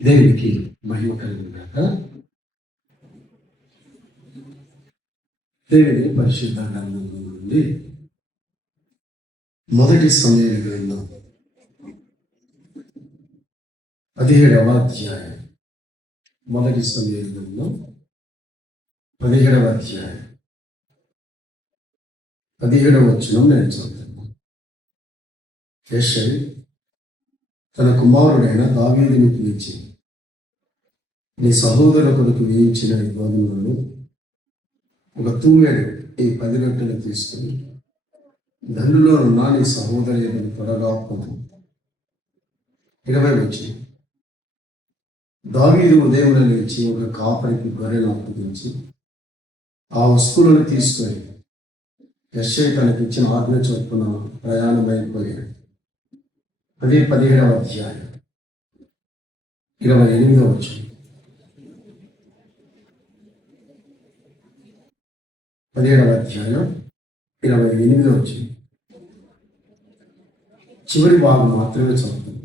దేవునికి మహిమ కలిగినాక దేవుని పరిశుద్ధ గ్రంథం నుండి మొదటి సమూయేలు గ్రంథం 17వ అధ్యాయం. మొదటి సమూయేలు గ్రంథం 17వ అధ్యాయం 17వ వచనం నేను చదువుతాను. యెషయి తన కుమారుడైన దావీదుని పిలిచి, నీ సహోదరుల కొరకు వేయించిన ఈ గోధుమలను ఒక తూమెడు ఈ 10 రొట్టెలు తీసుకుని దండులో ఉన్న నీ సహోదరి త్వరగా పొందు. 20వ వచనం. దావీదు ఉదయం లేచి ఒక కాపరికి గొర్రెను అప్పగించి ఆ వస్తువులను తీసుకొని యెషయి తనకిచ్చిన ఆజ్ఞ చొప్పున ప్రయాణమైపోయాడు. అదే 17వ అధ్యాయం 28వ వచనం. 17వ అధ్యాయం 28వ వచనం. చివరి భాగం మాత్రమే చదువుతుంది.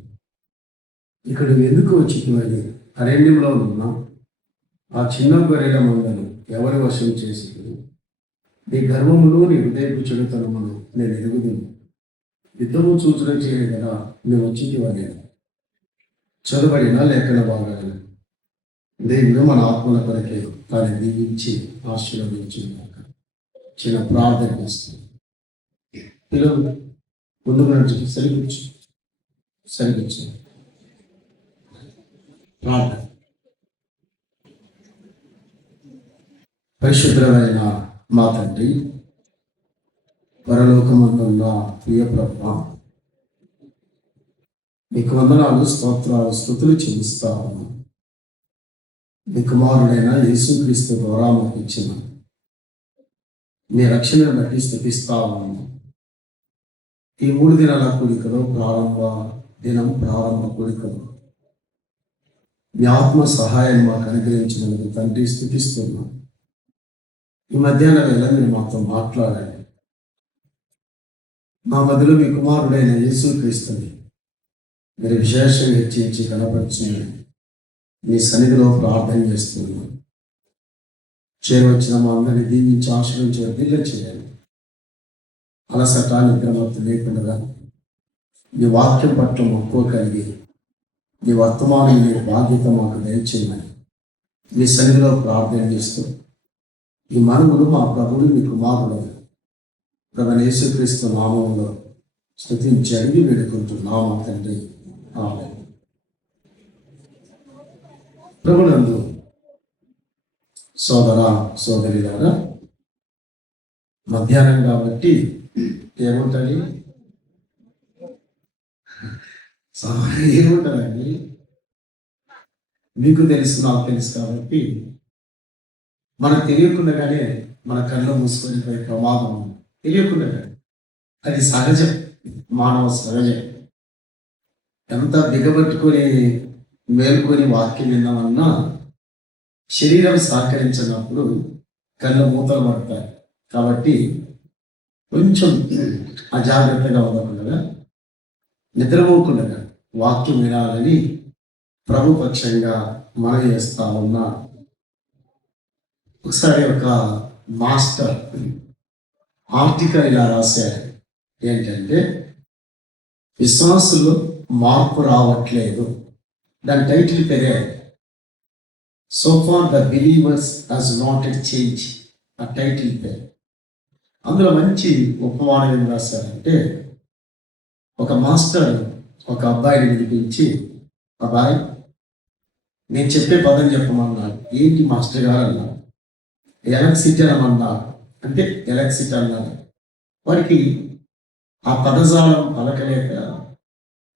ఇక్కడ ఎందుకు వచ్చిందని అరణ్యంలో ఉన్న ఆ చిన్న గొర్రెల మందను ఎవరి వశం చేసి, నీ గర్వమును నీ హృదయపు చెడుతనమును నేను ఎరుగుదును, యుద్ధము సూచన చేయడం కదా నేను వచ్చింది చదవబడిన లేఖన భాగాలు దేవుడు మన ఆత్మల కొరకే తాను దీవించి ఆశీర్వదించుగాక. చిన్న ప్రార్థన చేస్తుంది. పిల్లలు ముందుగా సరిగించు ప్రార్థన. పరిశుద్ధమైన మా తండ్రి, పరలోకమందున్న ప్రియ ప్రభువా, మీకు వందనాలు, స్తోత్రాలు, స్తుతులు చెల్లిస్తాము. మీ కుమారుడైన యేసుక్రీస్తు ద్వారా మాకు ఇచ్చిన మీ రక్షణను బట్టి స్థుతిస్తాము. ఈ 3 దినాల కూడికలో ప్రారంభ కూడికలో మీ ఆత్మ సహాయం మాకు అనుగ్రహించినందుకు తండ్రి స్థుతిస్తున్నాం. ఈ మధ్యాహ్న వేళ మీరు మాతో మాట్లాడండి. మా మధ్యలో మీ కుమారుడైన యేసుక్రీస్తుని మీరు విశేషంగా హెచ్చించి కనపరచండి. మీ సన్నిధిలో ప్రార్థన చేస్తున్నాం. చేరవచ్చిన మా అందరినీ దీవించి ఆశ్రయించి వర్ధిల్ల చేయాలి. అలసట నిద్రమత్తు లేకుండా మీ వాక్యం పట్ల మక్కువ కలిగి మీ వర్తమానం మీ బాధ్యత మాకు దయచేయమని మీ సన్నిధిలో ప్రార్థన చేస్తూ ఈ మనవులు మా ప్రభుడు మీ కుమారుడు ప్రభువైన యేసుక్రీస్తు నామములో స్తుతించి అడిగి వేడుకుంటున్నాము తండ్రి. ఆమేన్. ప్రభునందు సోదర సోదరిలారా, మధ్యాహ్నం కాబట్టి ఏముంటుంది ఏముంటుందండి, మీకు తెలుసు నాకు తెలుసు కాబట్టి మనకు తెలియకుండానే మన కళ్ళు మూసుకొని పోయే ప్రమాదం తెలియకుండా, అది సహజం, మానవ సహజం. ఎంత బిగబట్టుకొని మేలుకొని వాక్యం విన్నామన్నా శరీరం సహకరించినప్పుడు కళ్ళు మూతలు పడతాయి. కాబట్టి కొంచెం అజాగ్రత్తగా ఉండకుండా, నిద్రపోకుండా వాక్యం వినాలని ప్రభు పక్షంగా మనవి చేస్తా ఉన్నా. ఒకసారి ఒక మాస్టర్ ఆర్టికల్ ఇలా రాశారు. ఏంటంటే, విశ్వాసులు మార్పు రావట్లేదు. దాని టైటిల్ పేరే so for the believers has not at change. ఆ టైటిల్ పేరు. అందులో మంచి ఉపమానం ఏం రాశారంటే, ఒక మాస్టర్ ఒక అబ్బాయిని వినిపించి, అబ్బాయి నేను చెప్పే పదం చెప్పమన్నాడు. ఏంటి మాస్టర్ గారు అన్నాడు. ఎలక్ట్రిసిటీ అనమన్నారు. అంటే ఎలక్ట్రిసిటీ అన్నారు. వారికి ఆ పదజాలం పలకలేక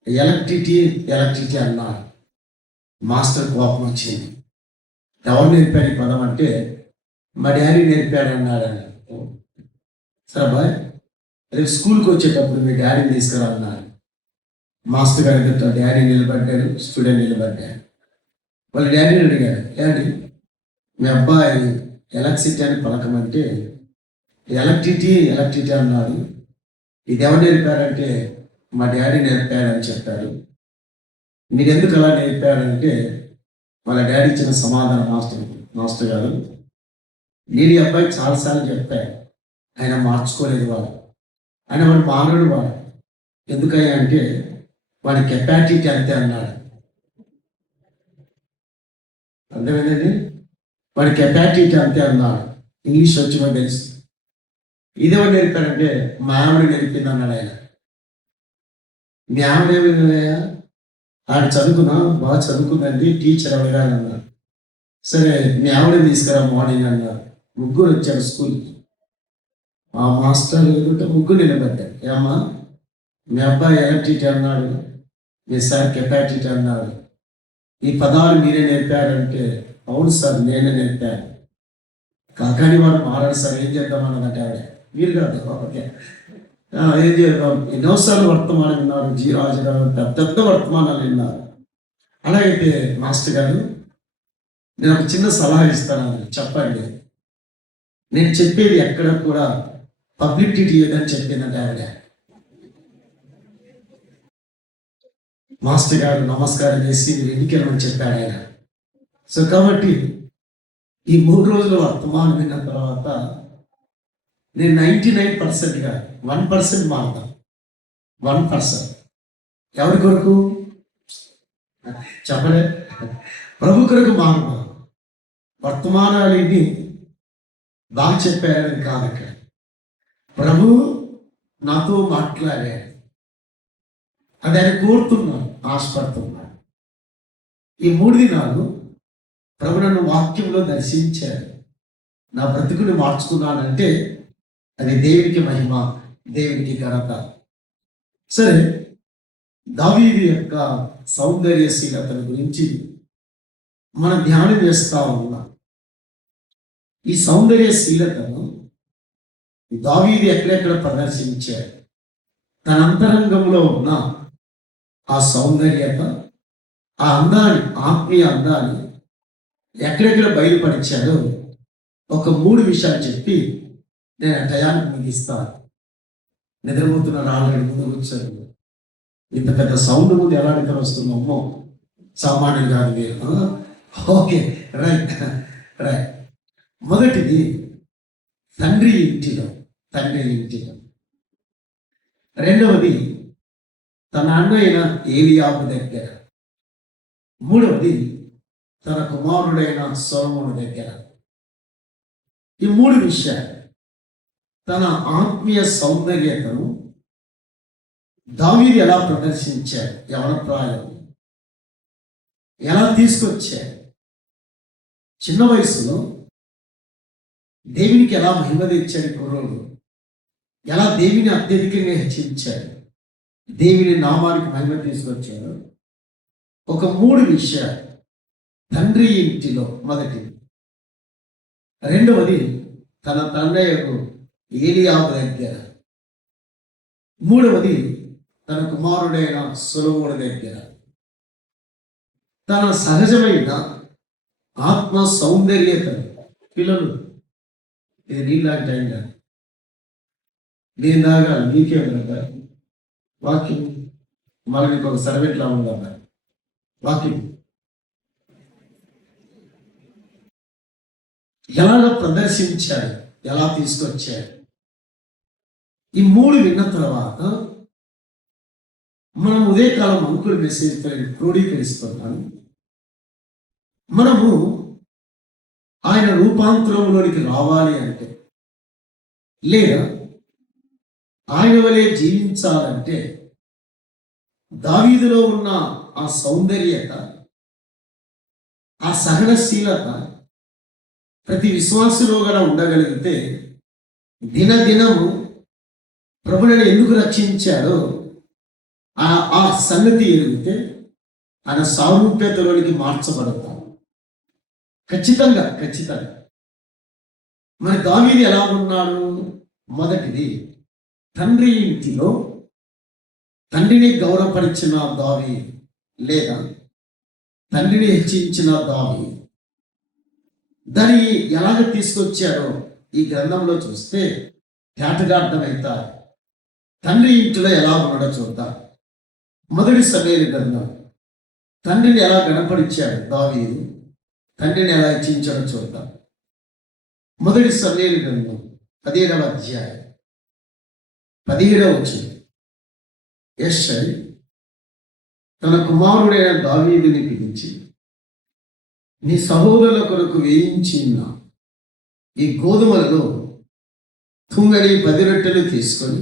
ఎలక్ట్రిసిటీ అన్నారు. మాస్టర్ కోపం వచ్చింది. ఎవరు నేర్పాడు ఈ పదం అంటే, మా డాడీ నేర్పాడు అన్నాడని. సరే బాయ్, రేపు స్కూల్కి వచ్చేటప్పుడు మీ డాడీని తీసుకురాన్నారు. మాస్టర్ గారి ఎదుట డాడీ నిలబడ్డాడు, స్టూడెంట్ నిలబడ్డాడు. వాళ్ళ డాడీని అడిగాడు, డాడీ మీ అబ్బాయి ఎలక్ట్రిసిటీ అని పలకమంటే ఎలక్ట్రిసిటీ అన్నాడు. ఇది ఎవరు నేర్పారంటే మా డాడీ నేర్పాడని చెప్పాడు. మీరు ఎందుకు అలా నేర్పాడంటే వాళ్ళ డాడీ ఇచ్చిన సమాధానం మాస్టర్ గారు, నేను ఈ అబ్బాయికి చాలాసార్లు చెప్పాను, ఆయన మార్చుకోలేదు వాడు. వాడు మానవుడు వాడు. ఎందుకయ్యా అంటే వాడి కెపాసిటీ అంతే అన్నాడు. అర్థమైందండి? వాడి కెపాసిటీ అంతే అన్నాడు. ఇంగ్లీష్ వచ్చి మనకు తెలుసు. ఇదేవాడు నేర్పాడంటే మా ఆవిడ నేర్పింది అన్నాడు ఆయన. మీ ఆవిడ ఏమైందయ్యా? ఆవిడ చదువుకున్నా, బాగా చదువుకుందండి, టీచర్ అడగాలి అన్నారు. సరే మీ ఆవిడ తీసుకురా మార్నింగ్ అన్నారు. ముగ్గురు వచ్చారు స్కూల్కి. ఆ మాస్టర్ ఎదుట ముగ్గురు నిలబడ్డారు. ఏమ్మా మీ అబ్బాయి ఎలక్ట్రిటీ అన్నాడు, మీ సార్ కెపాసిటీ అన్నాడు, ఈ పదాలు మీరే నేర్పారంటే అవును సార్ నేనే నేర్పాను. కాకాని వాడు మారాడు సార్, ఏం చేద్దాం అన్నదంటే ఆవిడ. మీరు కాదు, ఓకే ఏం చేద్దాం, ఎన్నోసార్లు వర్తమానం విన్నారు, జీరాజు గారు పెద్ద పెద్ద వర్తమానాలు విన్నారు. అలాగైతే మాస్టర్ గారు నేను ఒక చిన్న సలహా ఇస్తాను, చెప్పండి. నేను చెప్పేది ఎక్కడ కూడా పబ్లిసిటీ ఏదని చెప్పిందంటే ఆవిడ. మాస్టర్ గారు నమస్కారం చేసి ఎన్నికలను చెప్పాడు ఆయన. సో కాబట్టి ఈ 3 రోజుల వర్తమానం విన్న తర్వాత నేను 99%గా 1% మారుతాను. 1% ఎవరి కొరకు చెప్పలే, ప్రభు కొరకు మారుతాను. వర్తమానాలు ఇన్ని బాగా చెప్పారని కాదు, ఇక్కడ ప్రభు నాతో మాట్లాడాడు, అది ఆయన కోరుతున్నాను, ఆశపడుతున్నాను. ఈ 3 దినాలు ప్రభు నన్ను వాక్యంలో దర్శించాడు, నా బ్రతుకుని మార్చుకున్నానంటే అది దేవునికి మహిమ, దేవునికి ఘనత. సరే, దావీదు యొక్క సౌందర్యశీలతల గురించి మనం ధ్యానం చేస్తా ఉన్నాం. ఈ సౌందర్యశీలతను దావీదు ఎక్కడెక్కడ ప్రదర్శించాడు, తన అంతరంగంలో ఉన్న ఆ సౌందర్యత, ఆ అందాన్ని, ఆత్మీయ అందాన్ని ఎక్కడెక్కడ బయలుపరిచాడో ఒక 3 విషయాలు చెప్పి నేను ఆ టయానికి ముగిస్తాను. నిద్రపోతున్న ఆల్రెడీ ముందు వచ్చారు. ఇంత పెద్ద సౌండ్ ముందు ఎలా నిద్ర వస్తుందో, అమ్మో సామాన్యులు కాదు మీరు. Okay, right right. మొదటిది తండ్రి ఇంటిలో. రెండవది తన అన్నయ్య ఏలియాబు దగ్గర. మూడవది తన కుమారుడైన సొలొమోను దగ్గర. ఈ 3 విషయాలు తన ఆత్మీయ సౌందర్యతను దావీదు ఎలా ప్రదర్శించాడు, యవనప్రాయం ఎలా తీసుకొచ్చాడు, చిన్న వయసులో దేవునికి ఎలా మహిమ తెచ్చాడు, కుర్రోడు ఎలా దేవుని అత్యధికంగా హెచ్చించాడు, దేవుని నామానికి మహిమ తీసుకొచ్చాడు. ఒక 3 విషయాలు. తండ్రి ఇంటిలో మొదటిది, రెండవది తన తండ్రియకు ఏలియాబు దగ్గర, మూడవది తన కుమారుడైన సొలొమోను దగ్గర. తన సహజమైన ఆత్మ సౌందర్యతను, పిల్లలు ఇది నీళ్ళకి టైం కాదు, నేను దాకా నీకే కదా వాక్యం, మళ్ళీ ఇంకొక సర్వెంట్లా ఉందన్న వాక్యం ఎలాగ ప్రదర్శించాడు, ఎలా తీసుకొచ్చాడు. ఈ 3 విన్న తర్వాత మనం ఉదయకాలం అంకుల్ మెసేజ్ క్రోడీకరిస్తున్నాను. మనము ఆయన రూపాంతరంలోనికి రావాలి అంటే, లేదా ఆయన వలె జీవించాలంటే, దావీదులో ఉన్న ఆ సౌందర్యత, ఆ సహనశీలత ప్రతి విశ్వాసలో కూడా ఉండగలిగితే, దినదినము ప్రభువుని ఎందుకు రక్షించాడో ఆ సంగతి ఎరిగితే ఆయన సారూప్యతలోనికి మార్చబడతాం. ఖచ్చితంగా. మరి దావీదు ఎలా ఉన్నాడు? మొదటిది, తండ్రి ఇంటిలో తండ్రిని గౌరవపరిచిన దావీదు, లేదా తండ్రిని హెచ్చించిన దావీదు. దాన్ని ఎలాగ తీసుకొచ్చారో ఈ గ్రంథంలో చూస్తే తేటగా అర్థమవుతారు. తండ్రి ఇంటిలో ఎలా ఉన్నాడో చూద్దాం. మొదటి సమూయేలు గ్రంథం తండ్రిని ఎలా గణపరిచాడు దావీదు, తండ్రిని ఎలా హెచ్చించాడో చూద్దాం. మొదటి సమూయేలు గ్రంథం 17వ అధ్యాయం 17వ వచనం. యెషై తన కుమారుడైన దావీదుని పిలిచి, నీ సహోదరుల కొరకు వేయించిన ఈ గోధుమలలో తుంగని 10 రొట్టెలు తీసుకొని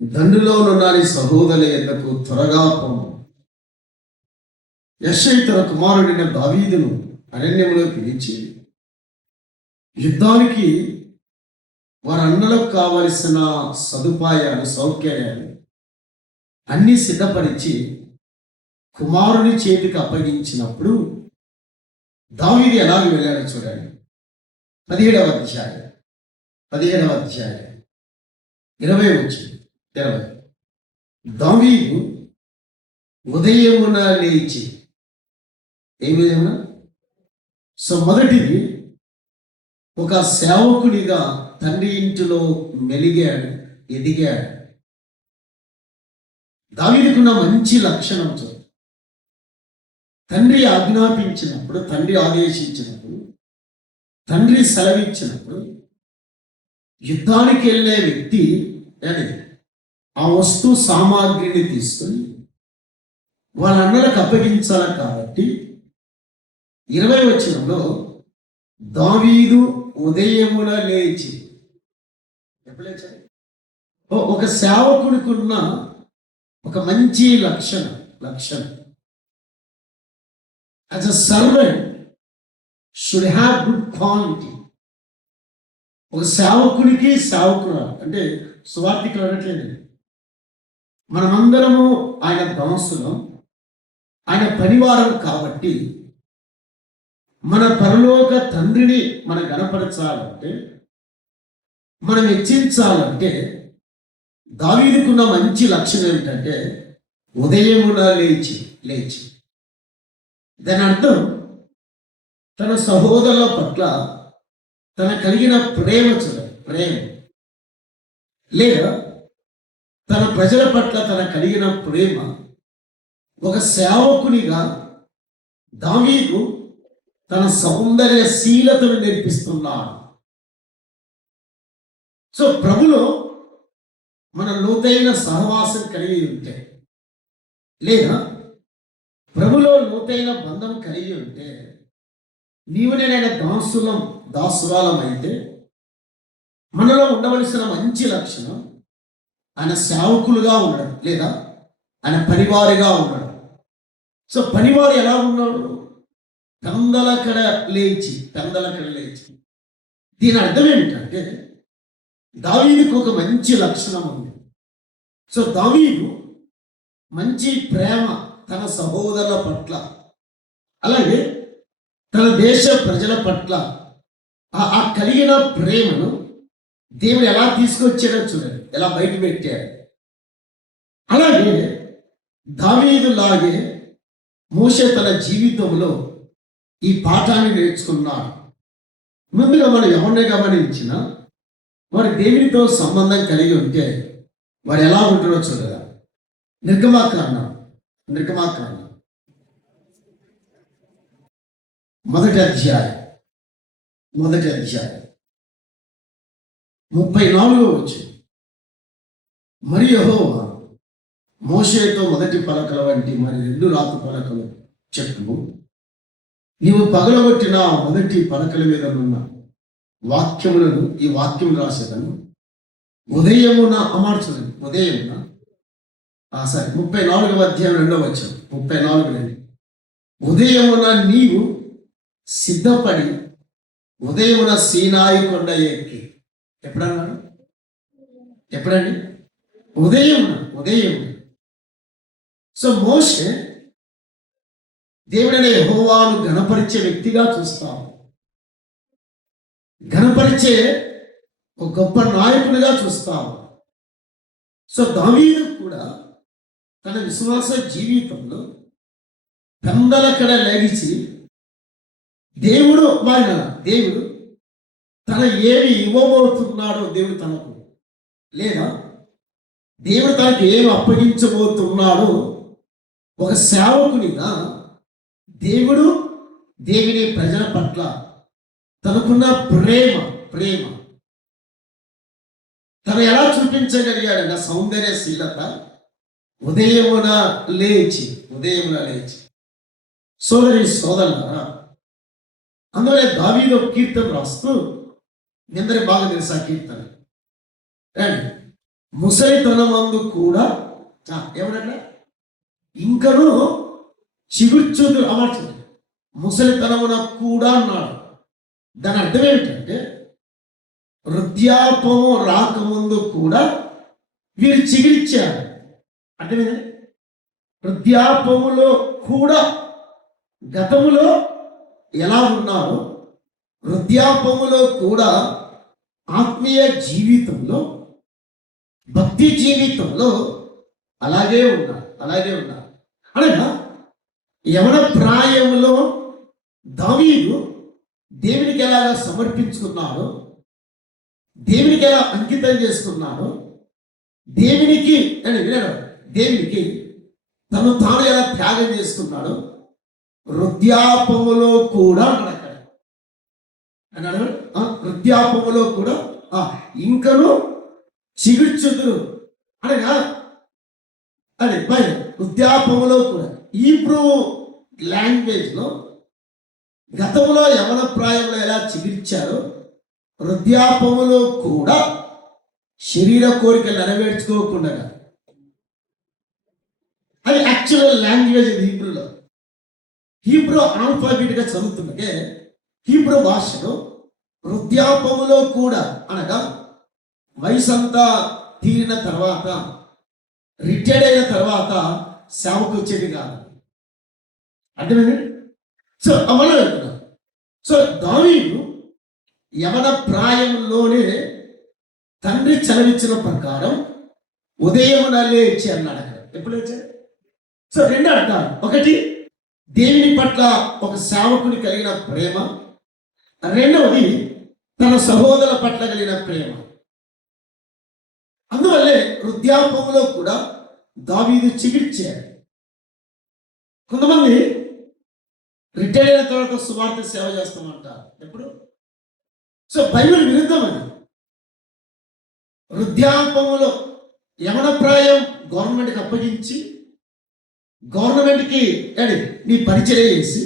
దండులోనున్న నీ సహోదరుల యొద్దకు త్వరగా పోము. యెషై తన కుమారుడైన దావీదును అరణ్యంలో పిలిచి, యుద్ధానికి వారి అన్నలకు కావలసిన సదుపాయాలు, సౌకర్యాలు అన్నీ సిద్ధపరిచి కుమారుని చేతికి అప్పగించినప్పుడు దావీదు ఎలాగ వెళ్ళాడో చూడండి. 17వ అధ్యాయం 20 వచనం. దావీదు ఉదయమున లేచి, ఏమి ఉదయమున? సో మొదటిది, ఒక సేవకుడిగా తండ్రి ఇంటిలో మెలిగాడు, ఎదిగాడు. దావీదుకున్న మంచి లక్షణం చూడండి. తండ్రి ఆజ్ఞాపించినప్పుడు, తండ్రి ఆదేశించినప్పుడు, తండ్రి సెలవిచ్చినప్పుడు యుద్ధానికి వెళ్ళే వ్యక్తి అని ఆ వస్తు సామాగ్రిని తీసుకొని వాళ్ళ అన్నలకు అప్పగించాలి. కాబట్టి 20వ వచనంలో దావీదు ఉదయమున లేచి, ఎప్పుడు లేచాడు? ఒక సేవకుడికి ఉన్న ఒక మంచి లక్షణం. As a servant should have good quality. ఒక సేవకుడికి సేవకుడు అంటే సువార్థికులు అనట్లేదు. మనమందరము ఆయన దాసులం, ఆయన పనివారం. కాబట్టి మన పరలోక తండ్రిని మనం గణపరచాలంటే, మనం హెచ్చించాలంటే దావీదుకున్న మంచి లక్షణం ఏమిటంటే ఉదయమున లేచి దాని అర్థం తన సహోదరుల పట్ల తన కలిగిన ప్రేమ లేదా తన ప్రజల పట్ల తన కలిగిన ప్రేమ. ఒక సేవకునిగా దావీదు తన సౌందర్యశీలతను నేర్పిస్తున్నాడు. సో ప్రభులో మన లోతైన సహవాసం కలిగి ఉంటే, లేదా ప్రభులో లోతైన బంధం కలిగి ఉంటే, నీవు నేనైనా దాసురాలం అయితే మనలో ఉండవలసిన మంచి లక్షణం ఆయన సేవకులుగా ఉండడం, లేదా ఆయన పనివారిగా ఉండడం. సో పనివారు ఎలా ఉన్నాడు? పెందలకడ లేచి. దీని అర్థం ఏమిటంటే దావీదుకు ఒక మంచి లక్షణం ఉంది. సో దావీదు మంచి ప్రేమ తన సహోదరుల పట్ల, అలాగే తన దేశ ప్రజల పట్ల ఆ కలిగిన ప్రేమను దేవుడు ఎలా తీసుకొచ్చాడో చూడండి, ఎలా బయట పెట్టాడు. అలాగే దావీదు లాగే మోషే తన జీవితంలో ఈ పాఠాన్ని నేర్చుకున్నాడు. ముందుగా మనం ఎవరిని గమనించినా వారి దేవునితో సంబంధం కలిగి ఉంటే వారు ఎలా ఉంటారో చూడగా. నిర్గమాకాండం మొదటి అధ్యాయం 34వ వచనం. మరి యెహోవా మోషేతో మొదటి పలకల వంటి మరి 2 రాతి పలకలు చెప్పుము. నీవు పగలగొట్టిన మొదటి పలకల మీద ఉన్న వాక్యములను, ఈ వాక్యం రాసేదను ఉదయమున అమర్చదని. 34వ అధ్యాయం 2వ వచనం. 34 ఉదయమున నీవు సిద్ధపడి ఉదయమున సీనాయి కొండ ఎక్కి. ఎప్పుడండి? ఉదయమున. సో మోషే దేవుడైన యెహోవాను గణపరిచే వ్యక్తిగా చూస్తాము, గణపరిచే ఒక గొప్ప నాయకుడిగా చూస్తాము. సో దావీదు కూడా తన విశ్వాస జీవితంలో పెందలకడ లేచి దేవుడు తన ఏమి ఇవ్వబోతున్నాడో దేవుడు తనకు, లేదా దేవుడు తనకు ఏమి అప్పగించబోతున్నాడో ఒక సేవకునిగా దేవుడు దేవుని ప్రజల పట్ల తనకున్న ప్రేమ తను ఎలా చూపించగలిగాడన్న సౌందర్యశీలత ఉదయమున లేచి సోదరులారా, అందువల్ల దావీదు ఒక కీర్తన రాస్తూ, మీ అందరికి బాగా తెలుసు ఆ కీర్తన. ముసలితనమందు కూడా ఏమన్నా ఇంకను చిగుర్చుదు అమర్చదు, ముసలితనమున కూడా అన్నాడు. దాని అర్థం ఏమిటంటే వృద్ధాపము రాకముందు కూడా వీరు చిగురిచ్చారు. అర్థమైంది? వృద్ధాపములో కూడా గతములో ఎలా ఉన్నారు, వృద్ధాపములో కూడా ఆత్మీయ జీవితంలో, భక్తి జీవితంలో అలాగే ఉన్నారు అనగా యవన ప్రాయంలో దావీదు దేవునికి ఎలాగా సమర్పించుకున్నాడో, దేవునికి ఎలా అంకితం చేసుకున్నాడో, దేవునికి తను తాను ఎలా త్యాగం చేసుకున్నాడో, వృద్ధాపములో కూడా అన్నాడు. వృద్ధాపములో కూడా ఇంకను చిగుర్చుదురు అనగా వృద్ధాపములో కూడా హీబ్రూ లాంగ్వేజ్ లో గతంలో యవన ప్రాయంలో ఎలా చిగిర్చారో, వృద్ధాపములో కూడా శరీర కోరికలు నెరవేర్చుకోకుండా, అది యాక్చువల్ లాంగ్వేజ్ హీబ్రూలో. హీబ్రూ ఆల్ఫాబెట్ గా చదువుతుంటే హీబ్రూ భాషలో వృద్ధాపములో కూడా అనగా వయసు అంతా తీరిన తర్వాత, రిటైర్డ్ అయిన తర్వాత సేవకు వచ్చేది కాదు. అర్థమైంది? సో అమలు వెళ్తున్నాం. సో దావీదు యవన ప్రాయంలోనే తండ్రి చలవించిన ప్రకారం ఉదయమున లేచి అన్నాడు. ఎప్పుడు లేచాడు? సో రెండు అర్థాలు. ఒకటి, దేవుని పట్ల ఒక సేవకుని కలిగిన ప్రేమ. రెండవది, తన సహోదరుల పట్ల కలిగిన ప్రేమ. అందువల్లే వృద్ధాపంలో కూడా దావీదు చిగిర్చాడు. కొంతమంది రిటైర్ అయిన తర్వాత సువార్త సేవ చేస్తామంటారు. ఎప్పుడు? సో బైబిల్ విరుద్ధమని. వృద్ధాపంలో యవన ప్రాయం గవర్నమెంట్కి అప్పగించి, గవర్నమెంట్కి నీ పరిచయం చేసి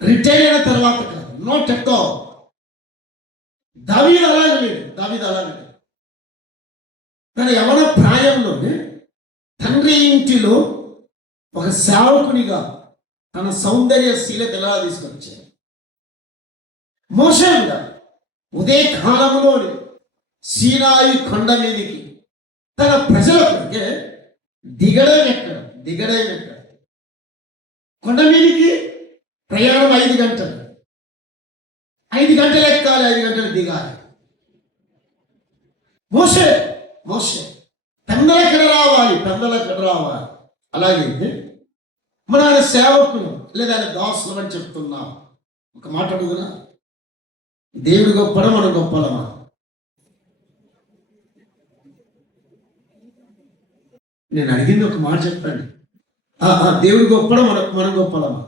రిటైర్ అయిన తర్వాత కాదు. Not at all. దావీదు అలాగే లేదు. తన యవన ప్రాయంలోనే తండ్రి ఇంటిలో ఒక సేవకునిగా తన సౌందర్యశీలత ఎలా తీసుకొచ్చాడు. మోషేగా ఉదయ కాలంలోని సీనాయి కొండ మీదికి తన ప్రజల కొరికే దిగడం ఎక్కడ కొండ మీదికి ప్రయాణం 5 గంటలు. 5 గంటలు ఎక్కాలి, 5 గంటలు దిగాలి. మోషే పెందలక్కడ రావాలి. అలాగైతే మన ఆయన సేవకులు లేదా ఆయన దాసులు అని చెప్తున్నా. ఒక మాట అడుగునా, దేవుడు గొప్పడం మనం గొప్పలమా? నేను అడిగింది ఒక మాట చెప్పండి. దేవుడు గొప్పడం మనం గొప్పలమా?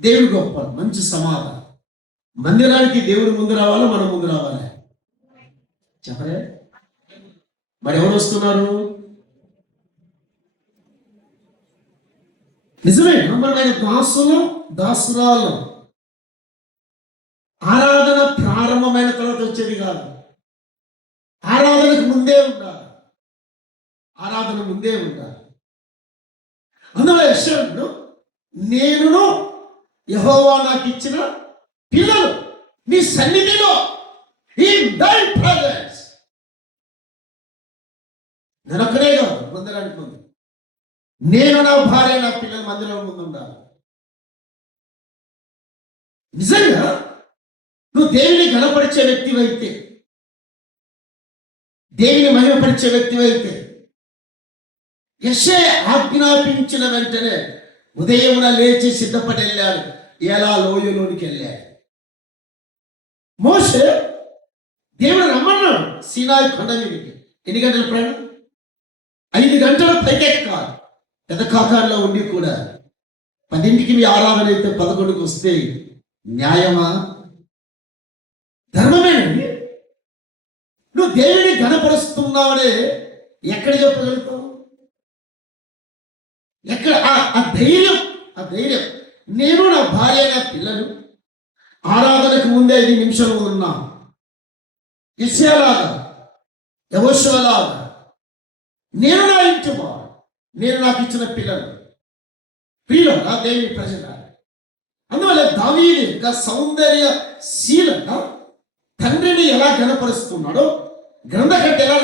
దేవుడు గొప్ప, మంచి సమాధానం. మందిరానికి దేవుడు ముందు రావాలా, మనం ముందు రావాలా? చెప్పలే. మరి ఎవరు వస్తున్నారు? నిజమే, మనం ఆయన దాసురాలు. ఆరాధన ప్రారంభమైన తర్వాత వచ్చేది కాదు. ఆరాధనకు ముందే ఉండాలి. అందువల్ల యెషయాను, నేను యెహోవా నాకు ఇచ్చిన పిల్లలు నీ సన్నిధిలో, ఇన్ దై ప్రెజెన్స్. నేను ఒక్కడే కాదు, మందిరానికి ముందు నేను, నా భార్య, నా పిల్లల మందిరం ముందు ఉండాలి. నిజంగా నువ్వు దేవుని గణపరిచే వ్యక్తివైతే, దేవుని మహిమపరిచే వ్యక్తివైతే, యెషయా ఆజ్ఞాపించిన వెంటనే ఉదయమున లేచి సిద్ధపడి వెళ్ళాడు. ఎలా లోయలోనికి వెళ్ళాడు. మోషే దేవుడు రమ్మన్నాడు సీనాయి కొండ మీదకి. ఎన్ని గంటల ప్రయాణం? 5 గంటల పైకెక్కాలి. పెద్ద కాకాల్లో ఉండి కూడా 10కి మీ ఆరాధన అయితే 11కి వస్తే న్యాయమా? ధర్మమేనండి. నువ్వు దేవుని ఘనపరుస్తున్నావనే ఎక్కడ చెప్పగలుగుతావు? ఎక్కడ ఆ ధైర్యం? ఆ ధైర్యం నేను, నా భార్య, నా పిల్లలు ఆరాధనకు ముందే 5 నిమిషాలు ఉన్నా ఇస్యాలాగా, యెహోషువలాగా, నేను నా ఇంటి వారు, నేను నాకు ఇచ్చిన పిల్లలు ప్రియులరా దేవుని ప్రజల. అందువల్ల దావీదు యొక్క సౌందర్యశీలత తండ్రిని ఎలా ఘనపరుస్తున్నాడో గ్రంథకర్త ఎలా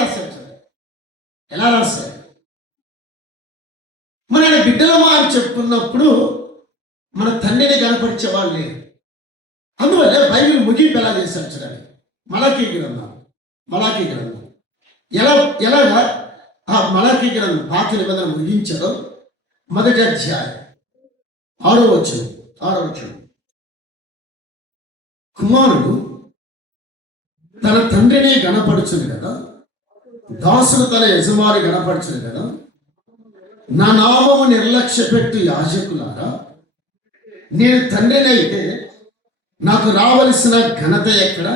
రాశాడు. మన బిడ్డలమా అని చెప్పుకున్నప్పుడు మన తండ్రిని కనపరిచేవాళ్ళు లేరు. అందువల్ల బైబిల్ ముగింపు ఎలా చేశారు చూడండి. మలాకీ గ్రంథం ఎలాగా ఆ మలాకీ గ్రంథం పాత నిబంధన ముగించడం. మొదటి అధ్యాయం 6వ వచనం. కుమారుడు తన తండ్రిని గణపరచును కదా, దాసుడు తన యజమాని గణపరచును కదా. నా నామము నిర్లక్ష్య పెట్టు యాజకులారా, నేను తండ్రిని అయితే నాకు రావలసిన ఘనత ఎక్కడ?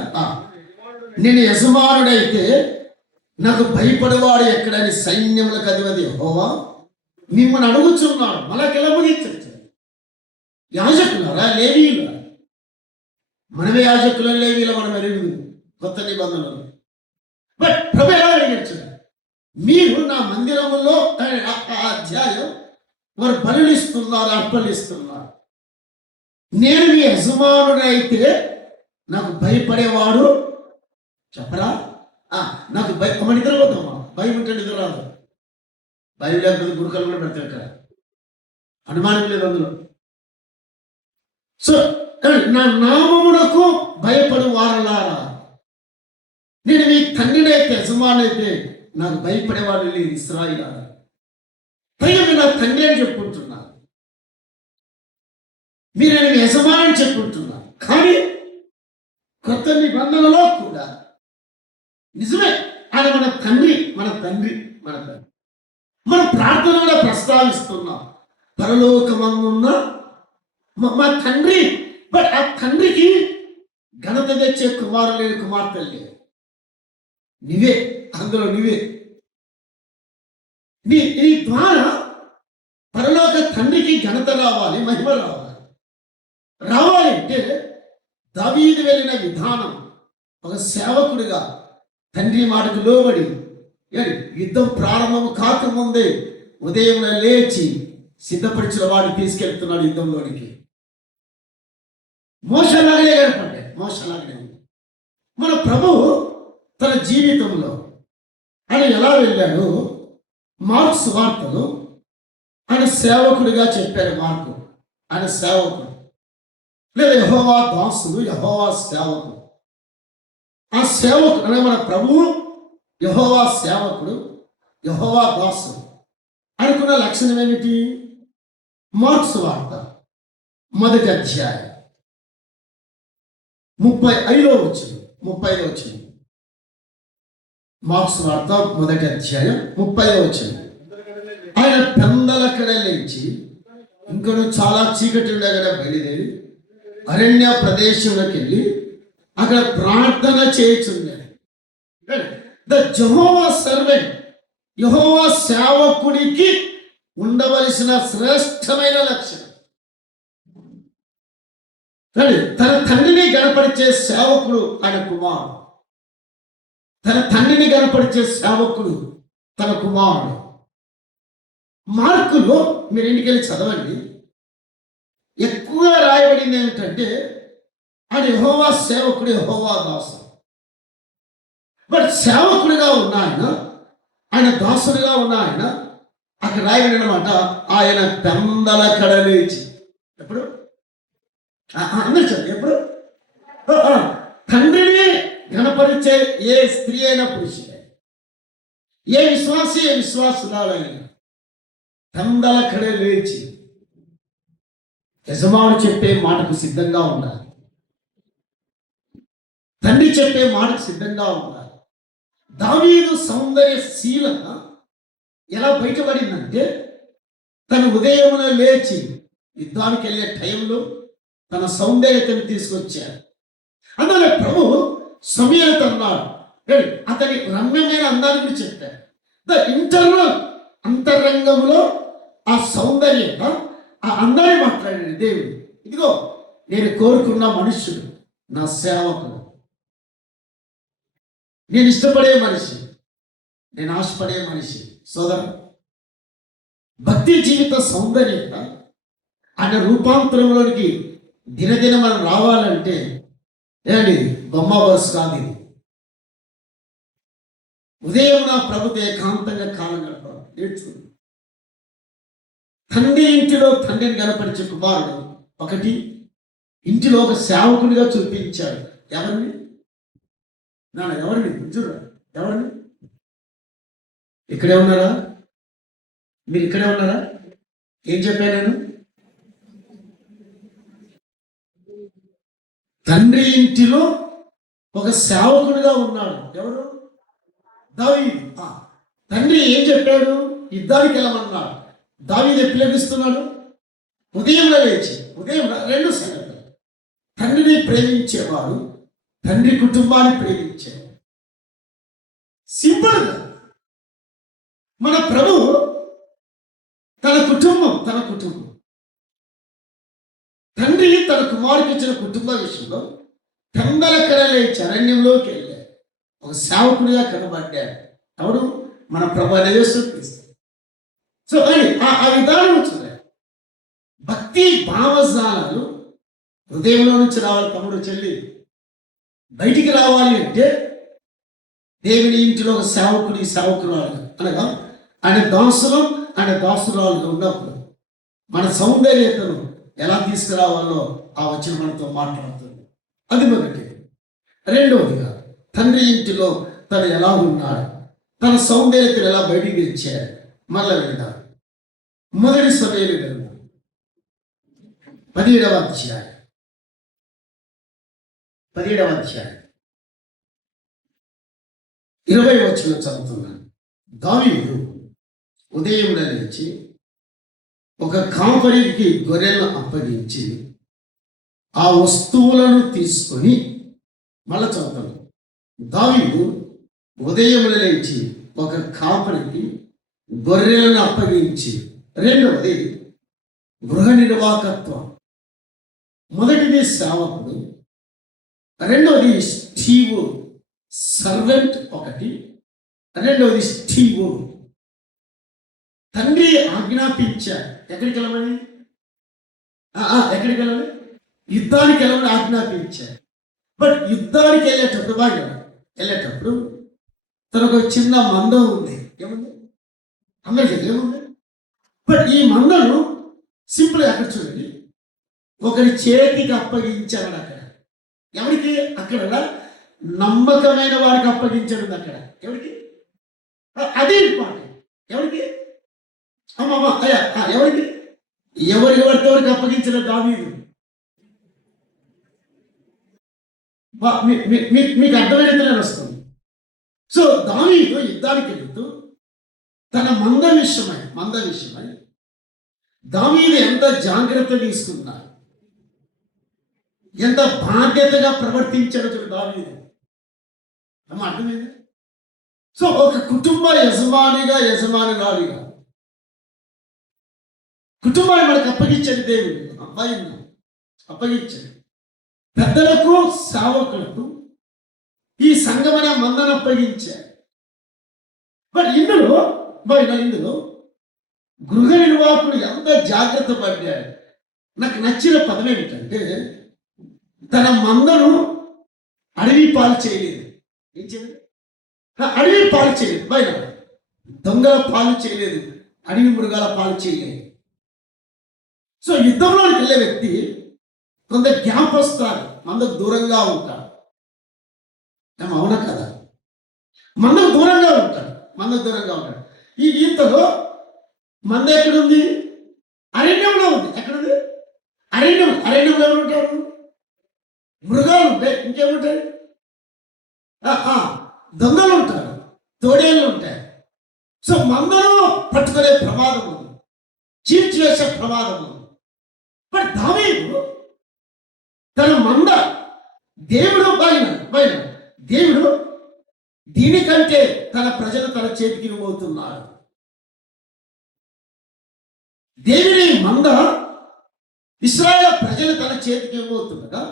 నేను యజమానుడైతే నాకు భయపడేవాడు ఎక్కడని సైన్యములకు అధిపతి యెహోవా మిమ్మల్ని అడుగుచున్నాడు. మళ్ళకెలా ముగించారు? యాజకులారా, లేవీయులారా. మనమే యాజకుల, లేవీయుల మనం ఎరుగుదు కొత్త నిబంధనలు. బట్ ప్రభు ఎలా అడిగారు? మీరు నా మందిరములో అధ్యాయం వారు బలులిస్తున్నారు, అర్పణిస్తున్నారు. నేను మీ యజమానుడైతే నాకు భయపడేవాడు చెప్పరా? నాకు మన నిద్ర పోతామా? భయం ఉంటే నిద్ర రాదు. భయం లేకపోతే గురుకలు కూడా పెడతాడు. అనుమానం లేదు అందులో. సో నా నామమునకు భయపడు వారలారా, నేను మీ తండ్రినైతే యజమానైతే నాకు భయపడేవాడు లేదు ఇశ్రాయేలులారా. పైగా మీరు నా తండ్రి అని చెప్పుకుంటున్నారు, మీరు నేను మీ యజమాని చెప్పుకుంటున్నారు. కానీ కొత్త నిబంధనలో కూడా నిజమే ఆయన మన తండ్రి. మన ప్రార్థనలో ప్రస్తావిస్తున్నాం పరలోకమందున్న మా తండ్రి. బట్ ఆ తండ్రికి ఘనత తెచ్చే కుమారు లేని కుమార్తె లేదు. నీవే అందులో, నీ ద్వారా పరలోక తండ్రికి ఘనత రావాలి, మహిమ రావాలి అంటే దావీదు వెళ్ళిన విధానం ఒక సేవకుడిగా తండ్రి మాటకు లోబడి యుద్ధం ప్రారంభం కాకముందే ఉదయం లేచి సిద్ధపరిచిన వాడిని తీసుకెళ్తున్నాడు యుద్ధంలోనికి. మోసలాగనే మన ప్రభువు తన జీవితంలో ఆయన ఎలా వెళ్ళాడు? మార్కు సువార్తలో ఆయన సేవకుడిగా చెప్పారు. మార్కు ఆయన సేవకుడు, లేదా యెహోవా దాసుడు, యెహోవా సేవకుడు. ఆ సేవకుడు అనే మన ప్రభువు యెహోవా సేవకుడు, యెహోవా దాసుడు అనుకున్న లక్షణం ఏమిటి? మార్కు సువార్త మొదటి అధ్యాయం 35వ వచనం. మార్కు సువార్త మొదటి అధ్యాయం 30వ వచనం. ఆయన పెందలక్కడ లేచి ఇంకొను చాలా చీకటి ఉండగా బయలుదేరి అరణ్య ప్రదేశంలోకి వెళ్ళి అక్కడ ప్రార్థన చేయుచున్నాడు. ద యెహోవా సర్వెంట్, యెహోవా సేవకుడికి ఉండవలసిన శ్రేష్టమైన లక్షణం. తన తండ్రిని గణపరిచే సేవకుడు ఆయన కుమారుడు. తన తండ్రిని గణపరిచే సేవకుడు తన కుమారుడు. మార్కులో మీరు ఇంటికెళ్ళి చదవండి. ఎక్కువగా రాయబడింది ఏమిటంటే ఆయన యెహోవా సేవకుడు, యెహోవా దాసుడు. బట్ సేవకుడిగా ఉన్న ఆయన దాసుడిగా ఉన్న ఆయన అక్కడ రాయబడి అనమాట. ఆయన పెందల కడలేచి ఎప్పుడు అందరూ చెప్పండి, ఎప్పుడు తండ్రిని ఘనపరిచే ఏ స్త్రీ అయినా పురుషుడే, ఏ విశ్వాసురాలైనా పెందల కడే లేచి యజమాను చెప్పే మాటకు సిద్ధంగా ఉండాలి. తండ్రి చెప్పే మాటకు సిద్ధంగా ఉండాలి. దావీదు సౌందర్యశీలత ఎలా బయటపడిందంటే తను ఉదయమున లేచి యుద్ధానికి వెళ్ళే టైంలో తన సౌందర్యతను తీసుకొచ్చాడు. అందువల్ల ప్రభు సమూయేలుతో అన్నాడు, అతని రమ్యమైన అందాన్ని గురించి చెప్పాడు. ద ఇంటర్నల్ అంతరంగంలో ఆ సౌందర్యం, ఆ అందాన్ని మాట్లాడాడు దేవుడు. ఇదిగో నేను కోరుకున్న మనుష్యుడు, నా సేవకుడు, నేను ఇష్టపడే మనిషి, నేను ఆశపడే మనిషి. సోదరు, భక్తి జీవిత సౌందర్యత ఆయన రూపాంతరంలోనికి దినదిన మనం రావాలంటే ఏమండి బొమ్మ బస్ కాదు ఇది. ఉదయం నా ప్రభుతో ఏకాంతంగా కాలం గడపాలి, నేర్చుకుంది. తండ్రి ఇంటిలో తండ్రిని కనపరిచే కుమారుడు ఒకటి, ఇంటిలో ఒక సేవకుడిగా చూపించాడు. ఎవరిని ఎవరిని చూడరా, ఎవరిని? ఇక్కడే ఉన్నారా? మీరు ఇక్కడే ఉన్నారా? ఏం చెప్పాను నేను? తండ్రి ఇంటిలో ఒక సేవకుడిగా ఉన్నాడు. ఎవరు? దావీదు. తండ్రి ఏం చెప్పాడు? యుద్ధానికి వెళ్ళమన్నాడు. దావీదు ఎప్పుడు లభిస్తున్నాడు? ఉదయంలో లేచి, ఉదయం 2 సంగతులు. తండ్రిని ప్రేమించేవాడు, తండ్రి కుటుంబాన్ని ప్రేమించేవాడు. సింపుల్గా మన ప్రభు తన కుటుంబం తండ్రి తన కుమారుడికి ఇచ్చిన కుటుంబ విషయంలో పెందలకడ లేచి అరణ్యంలోకి వెళ్ళాడు. ఒక సేవకుడిగా కనబడ్డాడు. ఎవడు? మన ప్రభు యేసుక్రీస్తు. సో అని ఆ విధానం చూడాలి. భక్తి భావజాలాలు హృదయంలో నుంచి రావాలి. తమ్ముడు, చెల్లి, బయటికి రావాలి అంటే దేవుని ఇంటిలో ఒక సేవకురాలు అనగా ఆయన దాసురాలుగా ఉన్నప్పుడు మన సౌందర్యతను ఎలా తీసుకురావాలో ఆ వచ్చిన మనతో మాట్లాడుతుంది. అది మొదటి. రెండవదిగా తండ్రి ఇంటిలో తను ఎలా ఉన్నాడు, తన సౌందర్యతను ఎలా బయటికి తెచ్చాడు. మళ్ళా వెళ్దాం. మొదటి సమూయేలు గ్రంథం 17వ అధ్యాయం 20వ వచనం చదువుతున్నాను. దావీదు ఉదయం లేచి ఒక కాపరికి గొర్రెలను అప్పగించి ఆ వస్తువులను తీసుకొని, మళ్ళా చదువుతాను. దావీదు ఉదయం లేచి ఒక కాపరికి గొర్రెలను అప్పగించి. రెండవది గృహ నిర్వాహకత్వం. మొదటిది సేవకుడు, రెండవది స్టీవు సర్వెంట్ ఒకటి, రెండవది స్టీవు. తండ్రి ఆజ్ఞాపించాడు ఎక్కడికి వెళ్ళమని, యుద్ధానికి వెళ్ళమని ఆజ్ఞాపించాడు. బట్ యుద్ధానికి వెళ్ళేటప్పుడు తనకు చిన్న మందం ఉంది. ఏముంది? అందరికీ ఏముంది? బట్ ఈ మందను సింపుల్ అక్కడ చూడండి, ఒకరి చేతికి అప్పగించాడు. అక్కడ ఎవరికి? అక్కడ నమ్మకమైన వారికి అప్పగించాడు. అక్కడ ఎవరికి? అదే ఇంపార్టెంట్. ఎవరికి? ఎవరికి? ఎవరికి అప్పగించిన దావీదు. మీకు అర్థమైనట్లే వస్తుంది. సో దావీదు యుద్ధానికి వెళుతూ తన మంద విషయమై దావీదు ఎంత జాగ్రత్త తీసుకున్నాడు, ఎంత బాధ్యతగా ప్రవర్తించాడు చూడు దావీదు. అర్థమైంది? సో ఒక కుటుంబ యజమానురాలిగా కుటుంబాన్ని మనకు అప్పగించాడు దేవుడు. అబ్బాయిని అప్పగించాడు. పెద్దలకు సేవకులకు ఈ సంఘమనే మందను అప్పగించాడు. బట్ ఇందులో గృహ నిర్వాహకుడు ఎంత జాగ్రత్త పడ్డాడు. నాకు నచ్చిన పదం ఏమిటంటే, తన మందను అడవి పాలు చేయలేదు. ఏం చేయలేదు? అడవి పాలు చేయలేదు. దొంగల పాలు చేయలేదు, అడవి మృగాల పాలు చేయలేదు. సో యుద్ధంలోకి వెళ్ళే వ్యక్తి కొంత గ్యాప్ వస్తాడు, మందకు దూరంగా ఉంటాడు. అవునా కదా? మందకు దూరంగా ఉంటాడు. ఈ ఇంతలో మంద ఎక్కడుంది? అరణ్యంలో ఉంది. ఎక్కడుంది? అరణ్యంలో ఎవరు ఉంటారు? మృగాలు ఉంటాయి. ఇంకేముంటాయి? దొంగలు ఉంటారు, తోడేళ్ళు ఉంటాయి. సో మందను పట్టుకునే ప్రమాదం ఉంది, చీల్చివేసే ప్రమాదం ఉంది. బట్ దావీదు తన మంద దేవుడు పైన దేవుడు దీనికంటే తన ప్రజలు తన చేతికి ఇవ్వబోతున్నారు. దేవుని మంద ఇశ్రాయేలు ప్రజలు తన చేతికి ఇవ్వబోతుండగా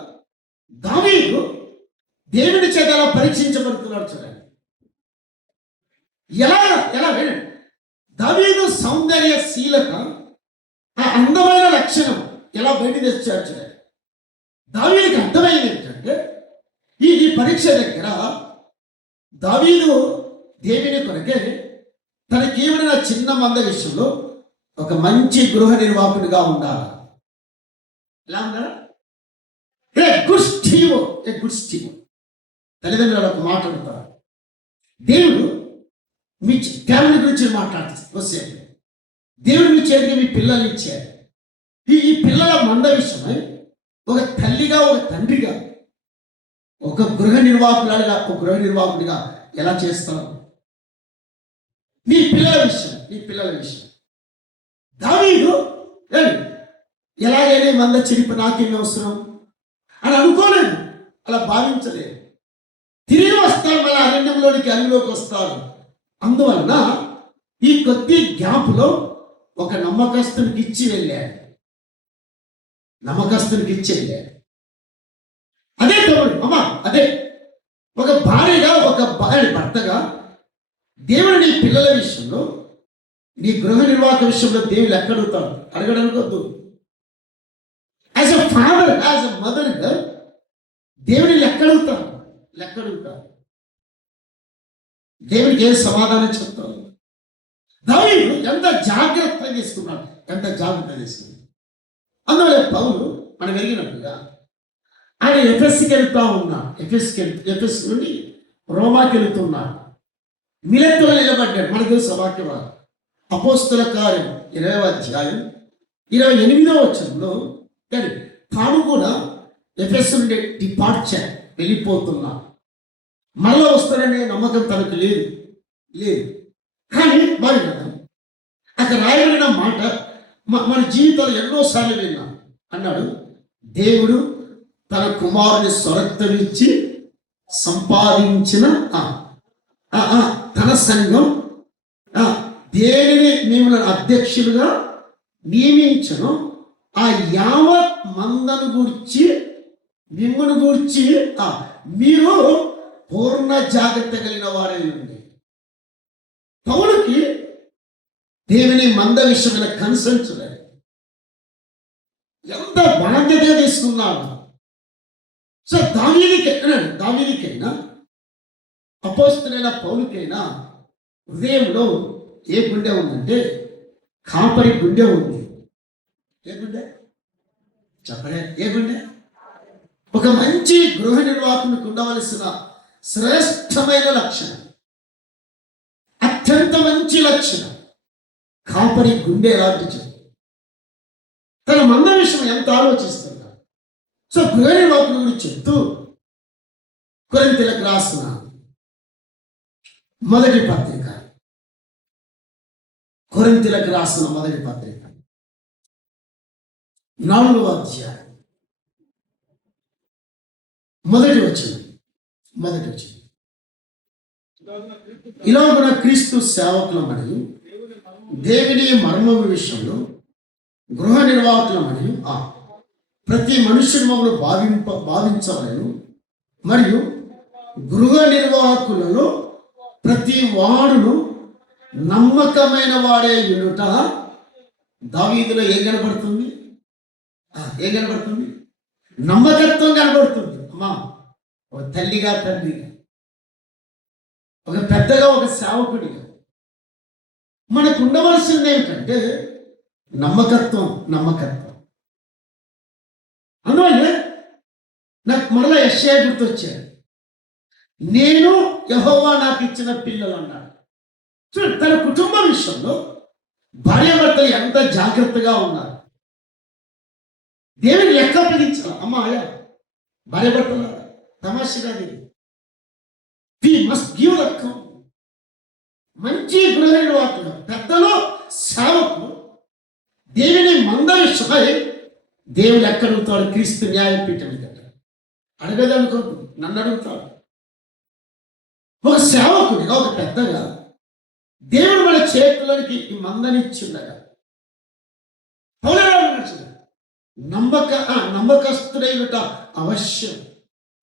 దావీదు దేవుని చేత ఎలా పరీక్షించబడుతున్నాడు చూడండి. ఎలా వినండి. దావీదు సౌందర్యశీలత, ఆ అందమైన లక్షణం ఎలా బయట తెచ్చాడు చూడండి. దావీదుకి అర్థమైంది ఏంటంటే ఈ పరీక్ష దగ్గర దావీదు దేవుని కొరకే తనకేమైనా చిన్న మంద విషయంలో ఒక మంచి గృహ నిర్వాహకుడిగా ఉండాలి. ఎలా ఉండాలి? Good Steve. తల్లిదండ్రులు ఒక మాట అడుగుతారు. దేవుడు మీ ఫ్యామిలీ గురించి మాట్లాడుతుంది. దేవుడు మీ చేతికి మీ పిల్లల్ని ఇచ్చారు. ఈ పిల్లల మంద విషయమై ఒక తల్లిగా ఒక తండ్రిగా ఒక గృహ నిర్వాహకుడిగా ఎలా చేస్తావు? నీ పిల్లల విషయం దావీదు ఎలాగైనా మంద చిరిపి నాకేం అవసరం అని అనుకోలేదు, అలా భావించలేదు. తిరిగి వస్తాడు, మళ్ళీ అరణ్యంలోకి వస్తాడు. అందువలన ఈ కొద్ది గ్యాప్లో ఒక నమ్మకస్తునికి ఇచ్చి వెళ్ళాడు. అదే తమ్ముడు, అదే ఒక భార్యగా ఒక భర్తగా దేవుడు నీ పిల్లల విషయంలో, నీ గృహ నిర్వాహక విషయంలో దేవుడు ఎక్కడుగుతాడు? అడగడనుకోద్దు. As a father, as a mother, దేవుని లెక్కడుగుతాడు. దేవుడికి ఏం సమాధానం చెప్తావు? దావీదు ఎంత జాగ్రత్త తీసుకున్నాడు. అందువల్ల పౌలు మనం ఎరిగినట్టుగా ఆయన ఎఫెస్కి వెళ్తా ఉన్నాడు. ఎఫెస్ నుండి రోమాకి వెళుతున్నాడు. మిలెత్తులో నిలబడ్డాడు. మనకు సవాక్యవాడు అపోస్తుల కార్యం 20వ అధ్యాయం 28వ వచనంలో తాను కూడా ఎఫెస్ నుండి డిపార్చర్ వెళ్ళిపోతున్నా, మరలా వస్తాడనే నమ్మకం తనకు లేదు. కానీ మరి అక్కడ రాయబడిన మాట మన జీవితాలు ఎన్నోసార్లు విన్నాం. అన్నాడు, దేవుడు తన కుమారుని స్వరక్తమిచ్చి సంపాదించిన తన సంఘం దేనిని మిమ్మల్ని అధ్యక్షులుగా నియమించను, ఆ యావత్ మందను గూర్చి మిమ్మల్ని గూర్చి మీరు పూర్ణ జాగ్రత్త కలిగిన వారై ఉంది. పౌలుకి దేవుని మంద విషయమైన కన్సర్న్ చూడాలి. ఎంత బాధ్యతగా తీసుకున్నాడు. సో దావీదుకైనా అపోస్తలుడైన పౌలుకైనా హృదయంలో ఏ గుండె ఉందంటే కాపరి గుండె ఉంది. ఏ గుండె చెప్పలే? ఏ గుండె? ఒక మంచి గృహ నిర్వాహకునికి ఉండవలసిన శ్రేష్టమైన లక్షణం, అత్యంత మంచి లక్షణం కాపరి గుండె ఎలాంటి చెప్పు. తన మంద విషయం ఎంత ఆలోచిస్తున్నా. సో గృహ నిర్వాహకుని గురించి చెప్తూ కొరింథీయులకు రాసిన మొదటి పత్రిక 4వ అధ్యాయం మొదటి వచనం. ఇలాగున క్రీస్తు సేవకుల మరియు దేవుని మర్మము విషయంలో గృహ నిర్వాహకుల మరియు ప్రతి మనుష్యుడు మమ్మల్ని భావించవలను, మరియు గృహ నిర్వాహకులలో ప్రతి వాడును నమ్మకమైన వాడే యునుట. దావీదులో ఏం కనబడుతుంది? నమ్మకత్వం కనబడుతుంది. అమ్మా, ఒక తల్లిగా, తండ్రిగా, ఒక పెద్దగా, ఒక సేవకుడిగా మనకు ఉండవలసింది ఏమిటంటే నమ్మకత్వం. అందువల్ల నాకు మరలా యెషయా గుర్తొచ్చాడు. నేను యెహోవా నాకు ఇచ్చిన పిల్లలు అన్నాడు. చూడండి, తన కుటుంబ విషయంలో భార్యాభర్తలు ఎంత జాగ్రత్తగా ఉన్నారు. దేవుని లెక్క అప్పగించాలి. అమ్మాయ భార్యాభర్తల తమాషగా వి మస్ట్ గివ్ అకౌంట్. మంచి గృహ నిర్వాహకులు, పెద్దలు, సేవకులు దేవుని మంద విషయమై దేవుడు ఎక్కడుతాడు? క్రీస్తు న్యాయపీఠం దగ్గర. అడగదనుకోదు, నన్ను అడుగుతాడు. ఒక సేవకుడిగా, ఒక పెద్దగా దేవుడు మన చేతులకి ఈ మందనిచ్చిండగా నమ్మకస్తుడైనట అవశ్యం.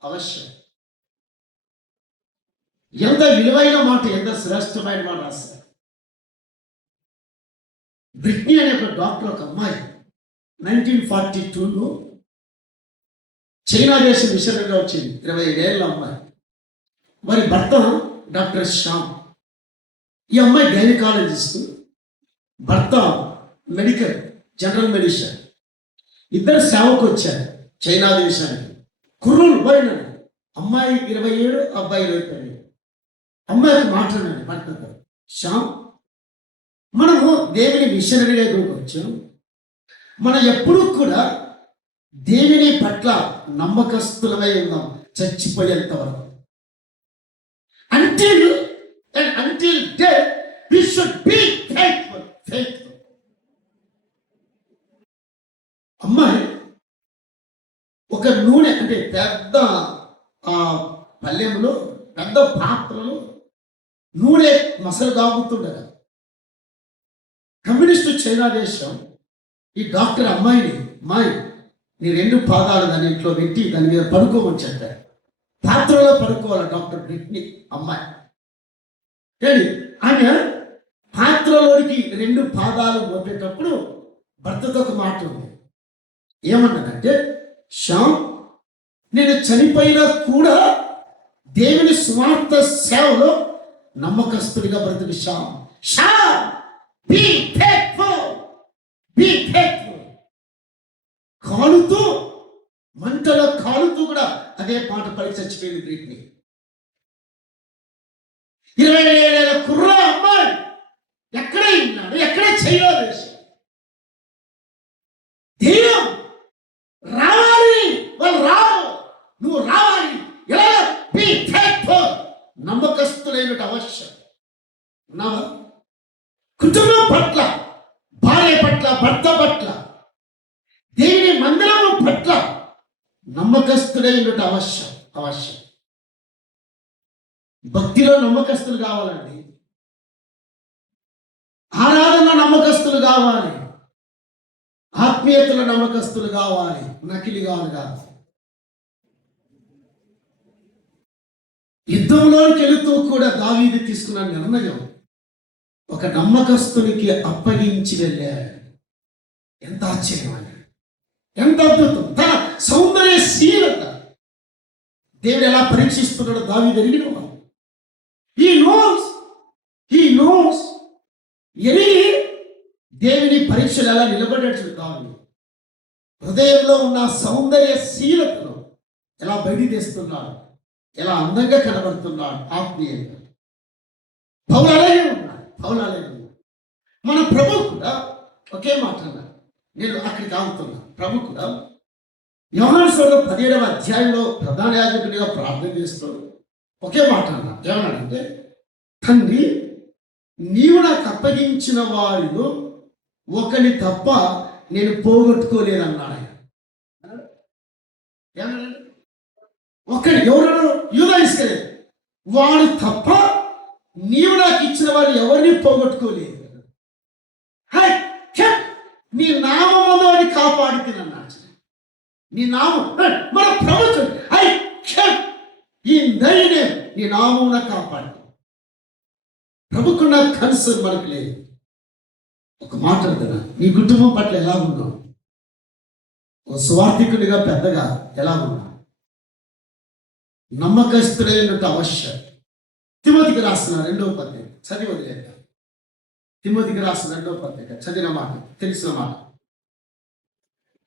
అవశ్యం. ఎంత విలువైన మాట, ఎంత శ్రేష్టమైన మాట రాస్తారు. బ్రిట్నీ అనే ఒక డాక్టర్, ఒక అమ్మాయి 1942లో చైనా దేశం మిషనరీగా వచ్చింది. 25 ఏళ్ళ అమ్మాయి. మరి భర్త డాక్టర్ శ్యామ్. ఈ అమ్మాయి గైనకాలజిస్ట్, భర్త మెడికల్, జనరల్ మెడిసిన్. ఇద్దరు సేవకు వచ్చారు చైనా దేశానికి. కుర్రోలు పోయినాడు. అమ్మాయి 27, అబ్బాయి 25. అమ్మాయికి మాట్లాడాడు భర్తతో, శ్యామ్, మనము దేవుని మిషనరీగా వచ్చాం. మనం ఎప్పుడూ కూడా దేవుని పట్ల నమ్మకస్తులమై ఉన్నాం చచ్చిపోయేంత వరకు. Until death we should be faithful. అమ్మాయి ఒక నూనె అంటే పెద్ద పల్లెంలో, పెద్ద పాత్రలో నూనె మసలు దాగుతుండగా కమ్యూనిస్టు చైనా దేశం ఈ డాక్టర్ అమ్మాయిని, అమ్మాయి నీ 2 పాదాలు దాని ఇంట్లో పెట్టి దాని మీద పడుకోమని చెప్పారు. పాత్రలో పడుకోవాలి డాక్టర్ బ్రిట్నీ అమ్మాయి. కానీ ఆమె పాత్రలోనికి 2 పాదాలు మోపేటప్పుడు భర్తతో ఒక మాట ఉంది. ఏమన్నదంటే, శ్యామ్, నేను చనిపోయినా కూడా దేవుని సువార్త సేవలో నమ్మకస్తుడిగా బ్రతుకు. Shyam, be faithful, be faithful. కాలుతూ, మంటలో కాలుతూ కూడా అదే పాట పడి చచ్చిపోయింది బ్రిట్నీ. 27 ఏళ్ళ కుర్ర అమ్మాయి ఎక్కడే ఉన్నాడు, ఎక్కడే చేయలేదు. ధైర్యం రావాలి, వాళ్ళు రావు, నువ్వు రావాలి. ఎలా? బీ ఫెయిత్ఫుల్, నమ్మకస్తులైన అవశ్యం. ఉన్నావా? కుటుంబం పట్ల, భార్య పట్ల, భర్త పట్ల, దేవుని మందిరము పట్ల నమ్మకస్తులైన అవశ్యం. అవశ్యం. భక్తిలో నమ్మకస్తులు కావాలండి. ఆరాధనలో నమ్మకస్తులు కావాలి. ఆత్మీయతలో నమ్మకస్తులు కావాలి. నకిలీ కాదు. యుద్ధంలోకి వెళుతూ కూడా దావీదు తీసుకున్న నిర్ణయం ఒక నమ్మకస్తునికి అప్పగించి వెళ్ళాడు. ఎంత ఆశ్చర్యం అండి, ఎంత అద్భుతం. తన సౌందర్యశీలత దేవుడు ఎలా పరీక్షిస్తున్నాడో దావీదు ఎరిగిన వాడు. He knows ఎరిగి దేవుని పరీక్షలు ఎలా నిలబడ్డాడు చూద్దాం. హృదయంలో ఉన్న సౌందర్యశీలతను ఎలా బయట తెస్తున్నాడు, ఎలా అందంగా కనబడుతున్నాడు ఆత్మీయంగా. పౌలు అలాగే ఉన్నాడు. మన ప్రభు కూడా ఒకే మాట అన్నాడు. నేను అక్కడికి ఆగుతున్నా. ప్రభు కూడా యోహాను సువార్త 17వ అధ్యాయంలో ప్రధాన యాజకుడిగా ప్రార్థన చేస్తూ ఒకే మాట అన్నాడు. ఏమన్నాడంటే, తండ్రి, నీవు నాకు అప్పగించిన వారిలో ఒకని తప్ప నేను పోగొట్టుకోలేదన్నాడు ఆయన. ఒకటి ఎవరు? యూదా ఇస్కరియోతు. వాడు తప్ప నీవు నాకు ఇచ్చిన వారు ఎవరిని పోగొట్టుకోలేదు. నీ నామములో అని కాపాడుతున్నాడు. నీ నామం మన ప్రభుత్వం ఈ ధైర్యం నీ నామమున కాపాడు. ప్రభుకున్న కన్సర్న్ మనకు లేదు. ఒక మాట అంటున్నా, నీ కుటుంబం పట్ల ఎలా ఉన్నావు? ఒక స్వార్థికుడిగా పెద్దగా ఎలా ఉన్నావు? నమ్మకస్తుడైనట్టు అవశ్యం. తిమోతికి రాసిన 2వ పత్రిక చదివి వదిలేక. తిమోతికి రాసిన 2వ పత్రిక చదివిన మాట, తెలిసిన మాట,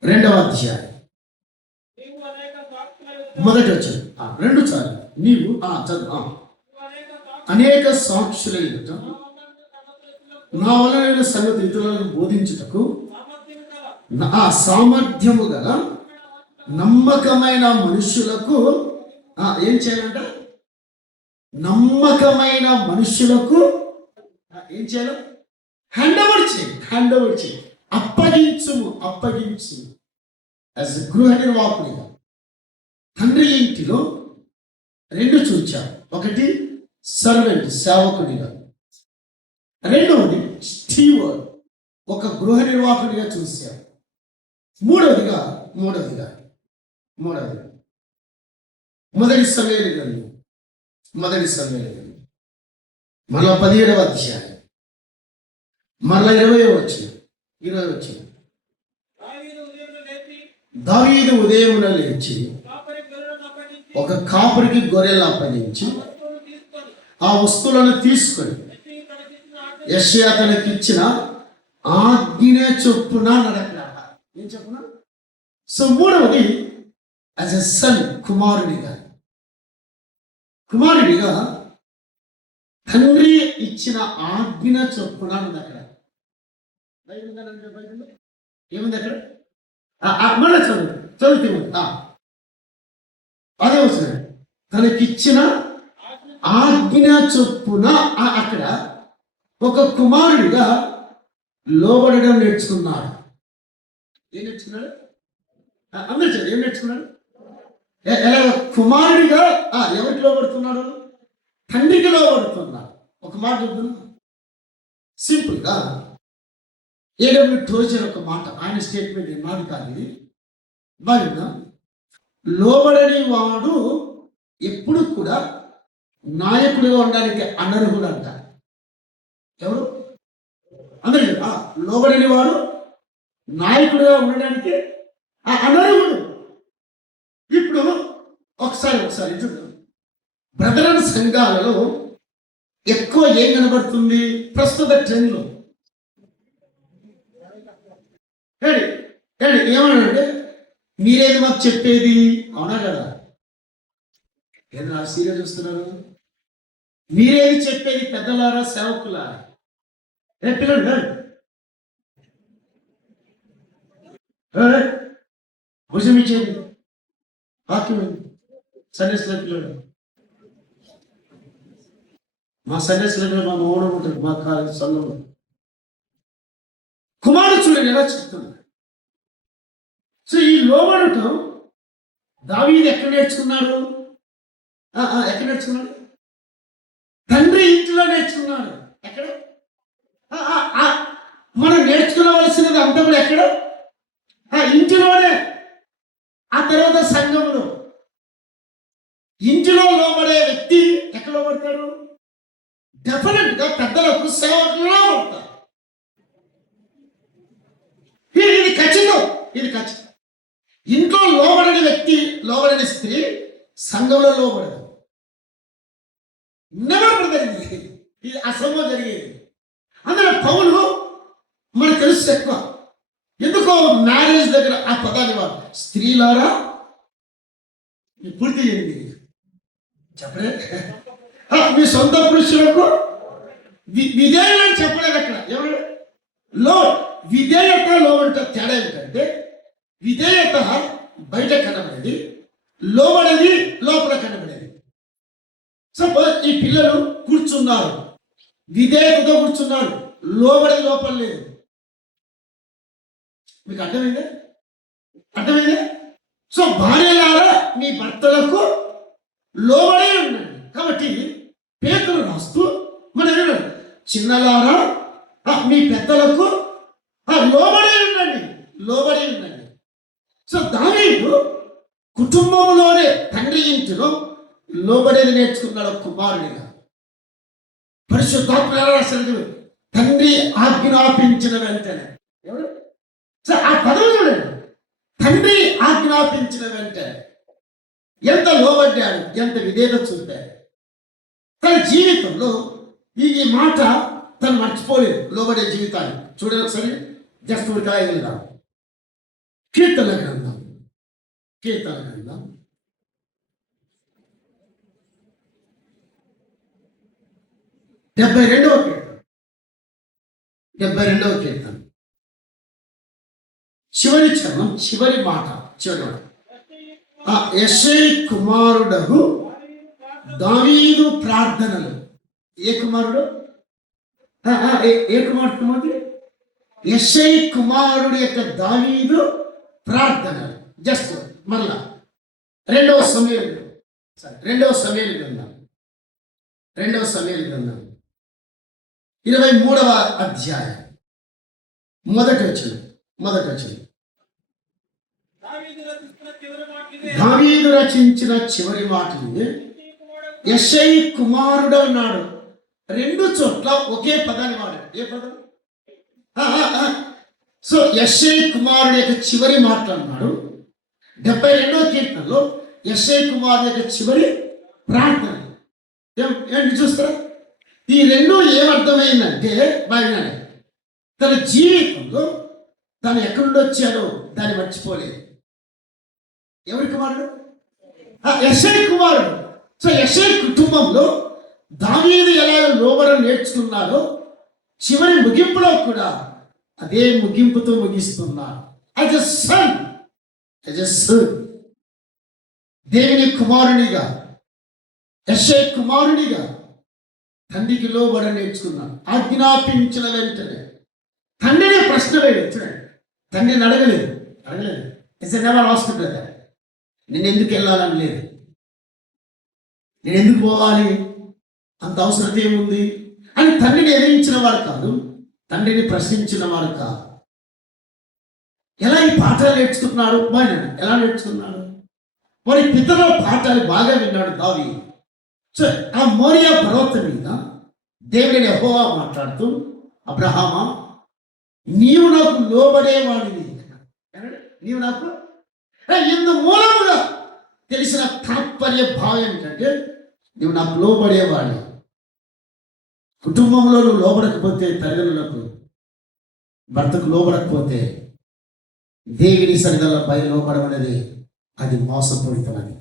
2వ అధ్యాయం మొదటి వచ్చింది 2 సార్లు. నీవు చదువు. అనేక సాక్షుల ఎదుట నా వలన సంగతి ఇతరులను బోధించుటకు ఆ సామర్థ్యము గల నమ్మకమైన మనుషులకు ఏం చేయాలంట? నమ్మకమైన మనుషులకు ఏం చేయాలి? హ్యాండ్ ఓవర్ చేయి. అప్పగించు. యాజ్ గృహిణి వాకునిగా తండ్రి ఇంటిలో రెండు చూచాడు. ఒకటి సర్వెంట్, సేవకుడిగా. రెండవది స్టీవర్డ్, ఒక గృహ నిర్వాహకుడిగా చూశాడు. మూడవదిగా మొదటి సమూయేలు గ్రంథం మరలా 17వ అధ్యాయం మరలా 20వ వచనం. దావీదు ఉదయమున లేచి ఒక కాపరికి గొర్రెలను అప్పగించి ఆ వస్తువులను తీసుకొని యెషయా తనకిచ్చిన ఆజ్ఞ చొప్పున నడకలాట. ఏం చెప్పున? సో మూడవది యాజ్ ఎ సన్, కుమారుడిగా తండ్రి ఇచ్చిన ఆజ్ఞ చొప్పున నడకలాట. ఏముంది అక్కడ? మళ్ళీ చదువుతూ అదే వస్తుంది. తనకిచ్చిన ఆజ్ఞ చొప్పున అక్కడ ఒక కుమారుడిగా లోబడడం నేర్చుకున్నాడు. ఏం నేర్చుకున్నాడు? అందరూ చెప్పండి, ఏం నేర్చుకున్నాడు? ఎలా కుమారుడిగా ఎవరికి లోబడుతున్నాడు? తండ్రికి లోబడుతున్నాడు. ఒక మాట చెప్తున్నా, సింపుల్గా ఏడబ్ల్యూ టోజర్ ఒక మాట, ఆయన స్టేట్మెంట్ నాది కాదు ఇది, బాగా లోబడని వాడు ఎప్పుడు కూడా నాయకుడిగా ఉండడానికి అనర్హుడు అంట. ఎవరు? అందరూ లోబడని వాడు నాయకుడిగా ఉండడానికి అనర్హుడు. ఇప్పుడు ఒకసారి చూద్దాం. బ్రదరన్ సంఘాలలో ఎక్కువ ఏం కనబడుతుంది ప్రస్తుత ట్రెండ్లో? ఏమన్నాడంటే, మీరేది మాకు చెప్పేది? అవునా కదా? ఏదైనా సీరియల్ చూస్తున్నారు? మీరేది చెప్పేది పెద్దలారా, సేవకులారా? పిల్లలు భుజం ఇచ్చేది వాక్యం సన్యాసుల పిల్లడు. మా సన్యాసుల మా మౌనం ఉంటుంది, మా కాలేజ్ సొంతంలో. కుమారుడు చూడండి ఎలా చెప్తున్నాడు. సో ఈ లోబడటం దావీదు ఎక్కడ నేర్చుకున్నాడు? తండ్రి ఇంట్లో నేర్చుకున్నాడు. ఎక్కడ? మనం నేర్చుకోవలసినది అంతా కూడా ఎక్కడ? ఇంటిలోనే. ఆ తర్వాత సంఘంలో. ఇంటిలో లోబడే వ్యక్తి ఎక్కడ లోబడతాడు? డెఫినెట్ గా పెద్దలకు, సేవకులు లోబడతారు. ఇది ఖచ్చితం. ఇంట్లో లోబడని వ్యక్తి, లోబడని స్త్రీ సంఘంలో లోబడదు. నెవర్ జరిగింది. ఇది అసంభవం జరిగేది. అందులో పౌలు మనకు తెలుసు ఎక్కువ. ఎందుకో మ్యారేజ్ దగ్గర ఆ పదాన్ని వాడు, స్త్రీలారా పూర్తి చేయండి చెప్పలే, మీ సొంత పురుషులకు విధేయులని చెప్పలేదు అక్కడ. ఎవరు విధేయత లోబడట తేడా ఏంటంటే, విధేయత బయట కనబడేది, లోబడేది లోపల కనబడేది. సపోజ్ ఈ పిల్లలు కూర్చున్నారు, విధేయతతో కూర్చున్నారు, లోబడేది లోపల లేదు. మీకు అర్థమైందే? సో భార్యలారా మీ భర్తలకు లోబడే ఉండండి. కాబట్టి పేతురు రాస్తూ మన చిన్నలారా మీ పెద్దలకు లోబడి ఉండండి. సో దావీదు కుటుంబంలోనే తండ్రి ఇంటిలో లోబడేది నేర్చుకున్నాడు కుమారుడిగా. పరిశుద్ధాత్మ తండ్రి ఆజ్ఞాపించిన వెంటనే, ఎవరు? సో ఆ పదవి చూడండి, తండ్రి ఆజ్ఞాపించిన వెంటనే ఎంత లోబడ్డాడు, ఎంత విధేయత చూపాడు. తన జీవితంలో ఈ మాట తను మర్చిపోలేదు. లోబడే జీవితాన్ని చూడండి ఒకసారి. జస్ట్ కాయగలరా కీర్తన గ్రంథం 72వ కీర్తన చివరి చరణం, చివరి మాట. యెషయి కుమారుడగు దావీదు ప్రార్థనలు. ఏ కుమారుడు? యెషయి కుమారుడు యొక్క దావీదు ప్రార్థనలు. జస్ట్ మరలా రెండవ సమూయేలు గ్రంథం 23వ అధ్యాయం మొదటి వచనం. దావీదు రచించిన చివరి మాటలు యెషై కుమారుడు అన్నాడు. 2 చోట్ల ఒకే పదాన్ని వాడాడు. ఏ పదం? సో యెషై కుమారుడు యొక్క చివరి మాట అన్నాడు. 72వ కీర్తనలో యెషై కుమారుడు యొక్క చివరి ప్రార్థన. ఏంటి చూస్తారా? ఈ 2 ఏమర్థమైందంటే బాగానే తన జీవితంలో తను ఎక్కడి నుండి వచ్చాడో దాన్ని మర్చిపోలేదు. ఎవరి కుమారుడు? యెషై కుమారుడు. సో యెషై కుటుంబంలో దావీదు ఎలా లోబడం నేర్చుకున్నాడో చివరి ముగింపులో కూడా అదే ముగింపుతో ముగిస్తున్నాడు. యాజ్ ఎ సన్, దేవుని కుమారునిగా, యెషై కుమారునిగా తండ్రికి లోబడ నేర్చుకున్నాడు. ఆజ్ఞాపించిన వెంటనే తండ్రిని ప్రశ్న వేయచ్చు. తండ్రిని అడగలేదు. It's never hospital. నేను ఎందుకు వెళ్ళాలని లేదు, నేను ఎందుకు పోవాలి, అంత అవసరం ఏముంది అని తండ్రిని ఎదిరించిన వాడు కాదు, తండ్రిని ప్రశ్నించిన వాడు కాదు. ఎలా ఈ పాఠాలు నేర్చుకున్నాడు? ఎలా నేర్చుకున్నాడు? వాడి పితల పాఠాలు బాగా విన్నాడు దావీదు. సో ఆ మోరియా పర్వతం మీద దేవుని యెహోవా మాట్లాడుతూ, అబ్రహామా, నీవు నాకు లోబడేవాడివి, నీవు నాకు ఇందు మూలముగా తెలిసిన తాత్పర్య భావం ఏంటంటే నువ్వు నాకు లోబడేవాడి. కుటుంబంలో నువ్వు లోబడకపోతే, తల్లిదండ్రులకు భర్తకు లోబడకపోతే దేవుని సరిగల పై లోబడం అనేది అది మోసపూరితమని,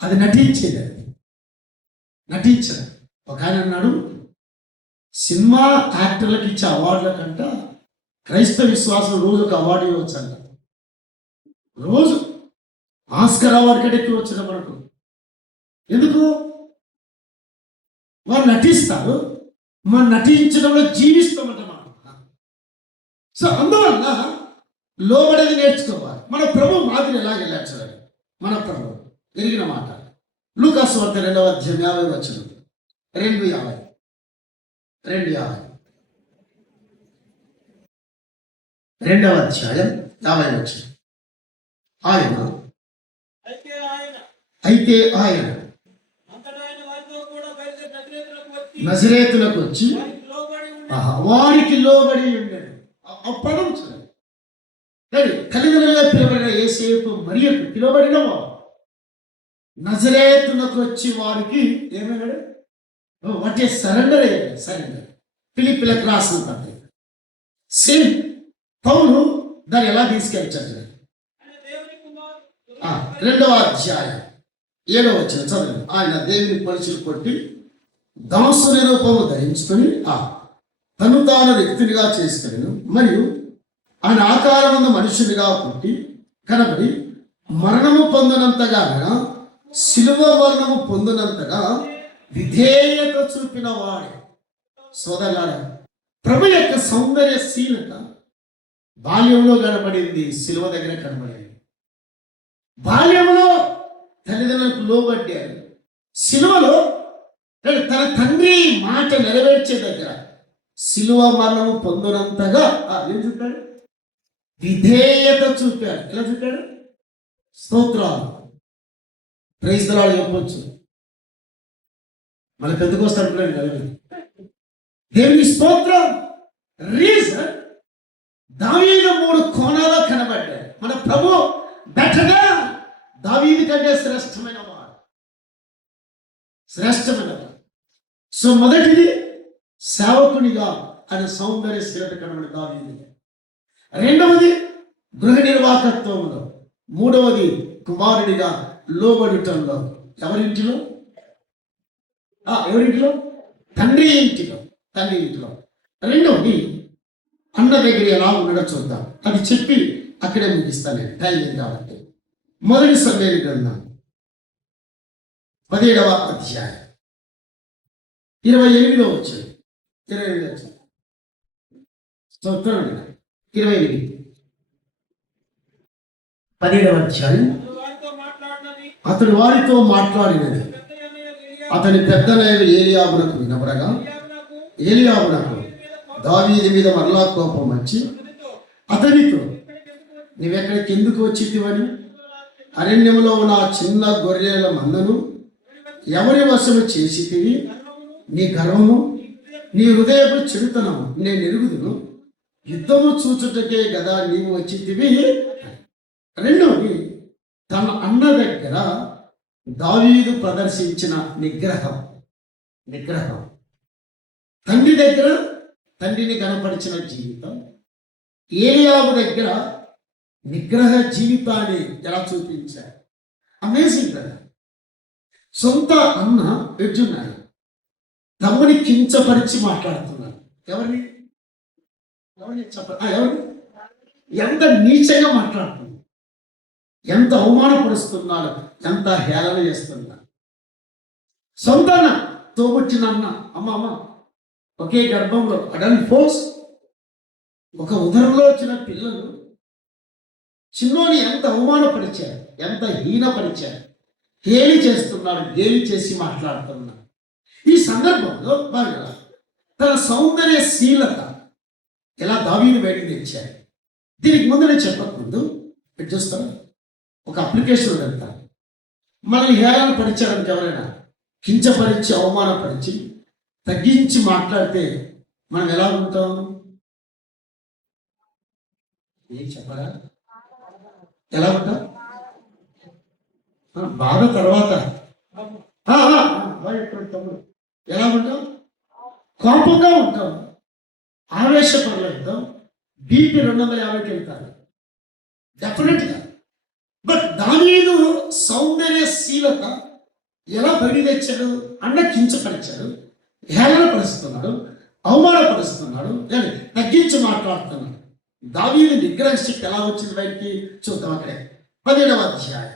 అది నటించేది. ఒక ఆయన అన్నాడు, సినిమా యాక్టర్లకు ఇచ్చే అవార్డుల కంట క్రైస్తవ విశ్వాసం రోజుకు అవార్డు ఇవ్వచ్చు అంట. రోజు ఆస్కర్ అవార్డు కడెక్కి వచ్చిన మనకు. ఎందుకు? వారు నటిస్తారు, మనం నటించడంలో జీవిస్తామంట మనం. సో అందువల్ల లోబడేది నేర్చుకోవాలి. మన ప్రభు మాదిరి ఎలాగ వెళ్ళారు? మన ప్రభు ఎరిగిన మాట లూకాసు వార్త 2వ అధ్యాయం 50వ వచనం. 2:50 2వ అధ్యాయం 50వ వచనం. అయితే ఆయన నజరేతులకు వచ్చి వారికి లోబడి ఉండాడు. ఆ పదం చూడండి. తల్లిదండ్రులుగా పిలవబడిన యేసేపు మరియకు పిలువబడిన వాడు నజరేతులకు వచ్చి వారికి ఏమన్నాడు? వాట్ ఏ సరెండర్ అయ్యాడు. ఫిలిప్పీలకు రాసిన పత్రిక సేమ్ పౌలు దాన్ని ఎలా తీసుకెళ్ళాడు? 2వ అధ్యాయం 7వ వచనం చదువు. ఆయన దేవుని పలుచులు కొట్టి దాసుని రూపము ధరించుకొని తను తాను వ్యక్తినిగా చేసుకుని, మరియు ఆయన ఆకారమందు మనుషునిగా పుట్టి కనబడి మరణము పొందినంతగా, శిలువ మరణము పొందినంతగా విధేయత చూపిన వాడే. సోదరులారా, ప్రభు యొక్క సౌందర్యశీలత బాల్యంలో కనబడింది, శిలువ దగ్గర కనబడింది. బాల్యంలో తల్లిదండ్రులకు లోబడ్డారు, శిలువలో తన తండ్రి మాట నెరవేర్చే దగ్గర శిలువ మరణము పొందినంతగా ఏం చూపాడు? విధేయత చూపాడు. ఎలా చూపాడు? స్తోత్రాలు, ప్రైజ్ ది లార్డ్ చెప్పొచ్చు. మన పెద్దకొస్తాడు దేవుని స్తోత్రం. రీజన్ దావీదు 3 కోణాల్లో కనబడ్డాడు. మన ప్రభు బెటర్గా దావీదు కంటే శ్రేష్టమైన వాడు. సో మొదటిది సేవకునిగా ఆయన సౌందర్యశీలత కనబడి దావీదు. 2వది గృహ నిర్వాహకత్వంలో. 3వది కుమారుడిగా లోబడుటంలో. ఎవరింటిలో? తండ్రి ఇంటిలో. 2వది అన్న దగ్గర ఎలా ఉండడో చూద్దాం. అది చెప్పి అక్కడే ముగిస్తాను, టైం లేదు కాబట్టి. మొదటి సమూయేలు గ్రంథం 17వ అధ్యాయం 28వ వచనం. 28 17వ అధ్యాయం అతడు వారితో మాట్లాడినది అతని పెద్దనైన ఏలియాబునకు వినబడగా ఏలియాబునకు దావీదు మీద మరలా కోపం వచ్చి అతనితో, నీవెక్కడికి ఎందుకు వచ్చితివని, అరణ్యములో ఉన్న చిన్న గొర్రెల మందను ఎవరి వశము చేసితివి? నీ గర్వము, నీ హృదయపు చెడుతనము నేను ఎరుగుదును. యుద్ధము చూచుటకే గదా నీవు వచ్చితివి. రెండవది, తన అన్న దగ్గర దావీదు ప్రదర్శించిన నిగ్రహం. తండ్రి దగ్గర తండ్రిని కనపరిచిన జీవితం, ఏలియాబు దగ్గర నిగ్రహ జీవితాన్ని ఎలా చూపించారు. అమేజింగ్ కదా. సొంత అన్న ఎడ్జున్నాడు, తమ్ముని కించపరిచి మాట్లాడుతున్నాడు. ఎవరిని ఎవరిని ఎంత నీచంగా మాట్లాడుతున్నాడు, ఎంత అవమానపరుస్తున్నాడు, ఎంత హేళన చేస్తున్నాడు. సొంత తోబుట్టిన అన్న, అమ్మ ఒకే గర్భంలో అడల్ట్ ఫోర్స్, ఒక ఉదరంలో వచ్చిన పిల్లలు చిన్నోని ఎంత అవమానపరిచారు, ఎంత హీనపరిచారు, గేలి చేస్తున్నాడు, గేలి చేసి మాట్లాడుతున్నాడు. ఈ సందర్భంలో బాగా తన సౌందర్యశీలత ఎలా దావీదు బయటకు తెచ్చారు. దీనికి ముందు నేను చెప్పకముందు చూస్తాను, ఒక అప్లికేషన్ వెళ్తాను. మనల్ని హేళన పరిచారంటే ఎవరైనా కించపరిచి అవమానపరిచి తగ్గించి మాట్లాడితే మనం ఎలా ఉంటాం? ఏం చెప్పరా? ఎలా ఉంటాం? బాధ తర్వాత ఎలా ఉంటాం? కోపంగా ఉంటాం, ఆవేశపరులు అవుతాం, బీపీ 250కి వెళ్తారు డెఫినెట్గా. బట్ దావీదు సౌందర్యశీలత ఎలా బయట తెచ్చాడు? అన్న కించపరిచాడు, హేళనపరుస్తున్నాడు, అవమానపరుస్తున్నాడు, తగ్గించి మాట్లాడుతున్నాడు. దావీదు నిగ్రహ శక్తి ఎలా వచ్చింది బయటికి చూద్దాం. అక్కడే 17వ అధ్యాయం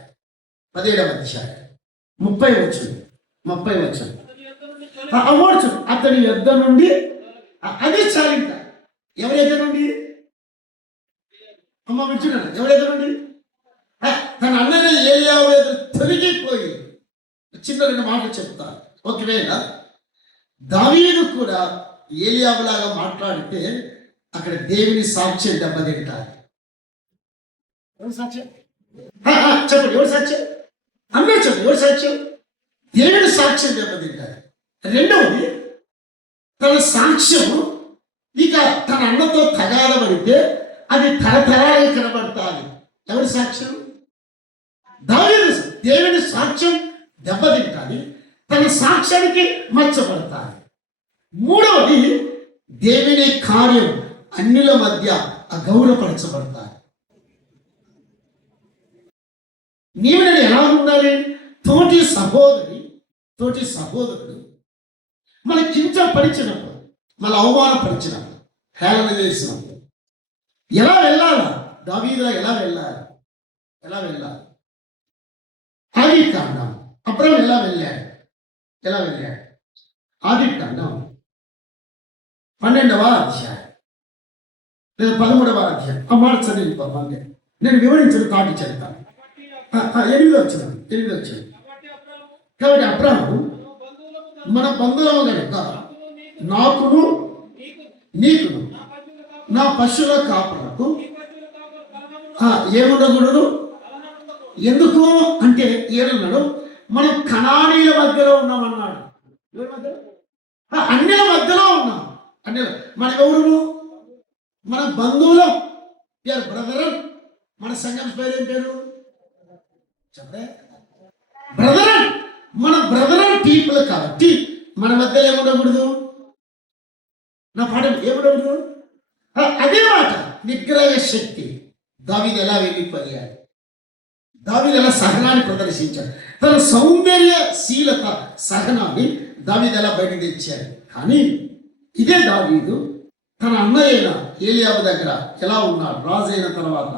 30 వచ్చింది. అవ్వచ్చు అతని యుద్ధ నుండి, అదే చాలింట. ఎవరి దగ్గర నుండి? అమ్మ విచ్చున్నాడు. ఎవరి దగ్గర నుండి? తన అన్నయ్య ఏలియాబు ఎదురు తొలగిపోయి. చిన్న 2 మాటలు చెప్తా. ఒకవేళ దావీదు కూడా ఏలియాబులాగా మాట్లాడితే అక్కడ దేవుని సాక్ష్యం దెబ్బతింటారు. ఎవరు సాక్ష్యం? చెప్పండి, ఎవరు సాక్ష్యం? అమ్మే చెప్పు, ఎవరు సాక్ష్యం? దేవుని సాక్ష్యం దెబ్బతింటారు. రెండవది, తన సాక్ష్యము ఇక తన అన్నతో తగాదబడితే అది తరతరాలు కనబడతాది. ఎవరి సాక్ష్యం? దావీదు. దేవుని సాక్ష్యం దెబ్బతింటాది, తన సాక్ష్యానికి మచ్చబడతాది. మూడవది, దేవుని కార్యం అన్యుల మధ్య అగౌరవపరచబడతాయి. నీవు నేను ఎలా ఉండాలి? తోటి సహోదరుడు మన కించపరిచినప్పుడు, మన అవమానపరిచినప్పుడు, హేళన చేసినప్పుడు ఎలా వెళ్ళాలా? దావీదులా ఎలా వెళ్ళాలి? ఆదికాండం అబ్రహాము ఎలా వెళ్ళాడు? ఆదికాండం 12వ అధ్యాయం లేదా 13వ అధ్యాయం. ఆ మాట చదివిపోవాలి. నేను వివరించిన తాటి చెప్తాను. 8వ వచ్చిన కాబట్టి అబ్రహాము, మన బంధువులు కనుక నాకును నీకును నా పశువుల కాపులకు ఏముండకూడదు. ఎందుకు అంటే ఏమన్నాడు? మనం కనానీయుల మధ్యలో ఉన్నామన్నాడు. అన్యుల మధ్యలో ఉన్నాం. మన ఎవరు? మన బంధువులం, బ్రదర్. మన సంఘం పేరు ఏం పేరు చెప్పే? బ్రదర్. మన బ్రదర్ పీపుల్ కాబట్టి మన మధ్యలో ఏముండకూడదు. నా పాట ఏముండకూడదు. అదే మాట నిగ్రహ శక్తి. దావీదు ఎలా వెళ్ళిపోయాడు, దావీదు ఎలా సహనాన్ని ప్రదర్శించాడు, తన సౌందర్యశీలత సహనాన్ని దావీదు ఎలా బయటకు తెచ్చాడు. కానీ ఇదే దావీదు తన అన్నయ్య ఏలియాబు దగ్గర ఎలా ఉన్నాడు? రాజు అయిన తర్వాత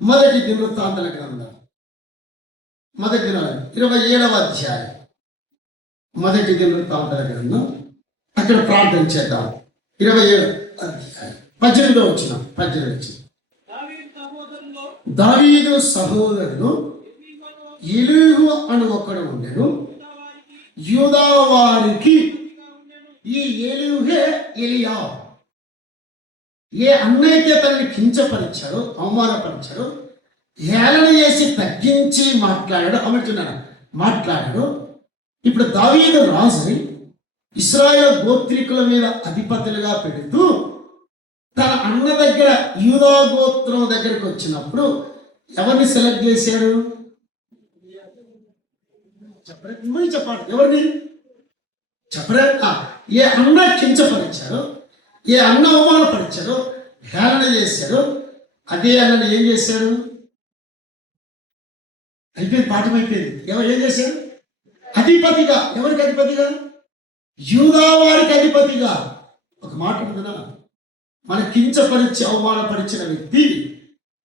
మొదటి దినవృత్తాంతాల గ్రంథం 27వ అధ్యాయం, మొదటి దినవృత్తాంతాల గ్రంథం. అక్కడ ప్రార్థన చేద్దాం. 27వ అధ్యాయం 18వ వచ్చిన దావీదు సహోదరుడు ఎలీహు అని ఒకడు ఉండెను, యూదా వారికి ఈ ఎలీహే ఎలియా. ఏ అన్నైతే తనని కించపరిచాడో, అవమానపరిచాడో, హేళన చేసి తగ్గించి మాట్లాడాడు, మాట్లాడాడు. ఇప్పుడు దావీదు రాజుని ఇశ్రాయేలు గోత్రికుల మీద అధిపతులుగా పెడుతూ తన అన్న దగ్గర యూదా గోత్రం దగ్గరికి వచ్చినప్పుడు ఎవరిని సెలెక్ట్ చేశాడు? చెప్పండి, ఎవరిని చెప్పరా? ఏ అన్న కించపరిచాడో, ఏ అన్న అవమానపరిచాడో, హేళన చేశాడు, అదే అన్నని ఏం చేశాడు? అయిపోయింది, పాఠం అయిపోయింది. ఏం చేశాడు? అధిపతిగా. ఎవరికి అధిపతిగా? యూదా వారికి అధిపతిగా. ఒక మాట ఉందా, మన కించపరిచి అవమానపరిచిన వ్యక్తి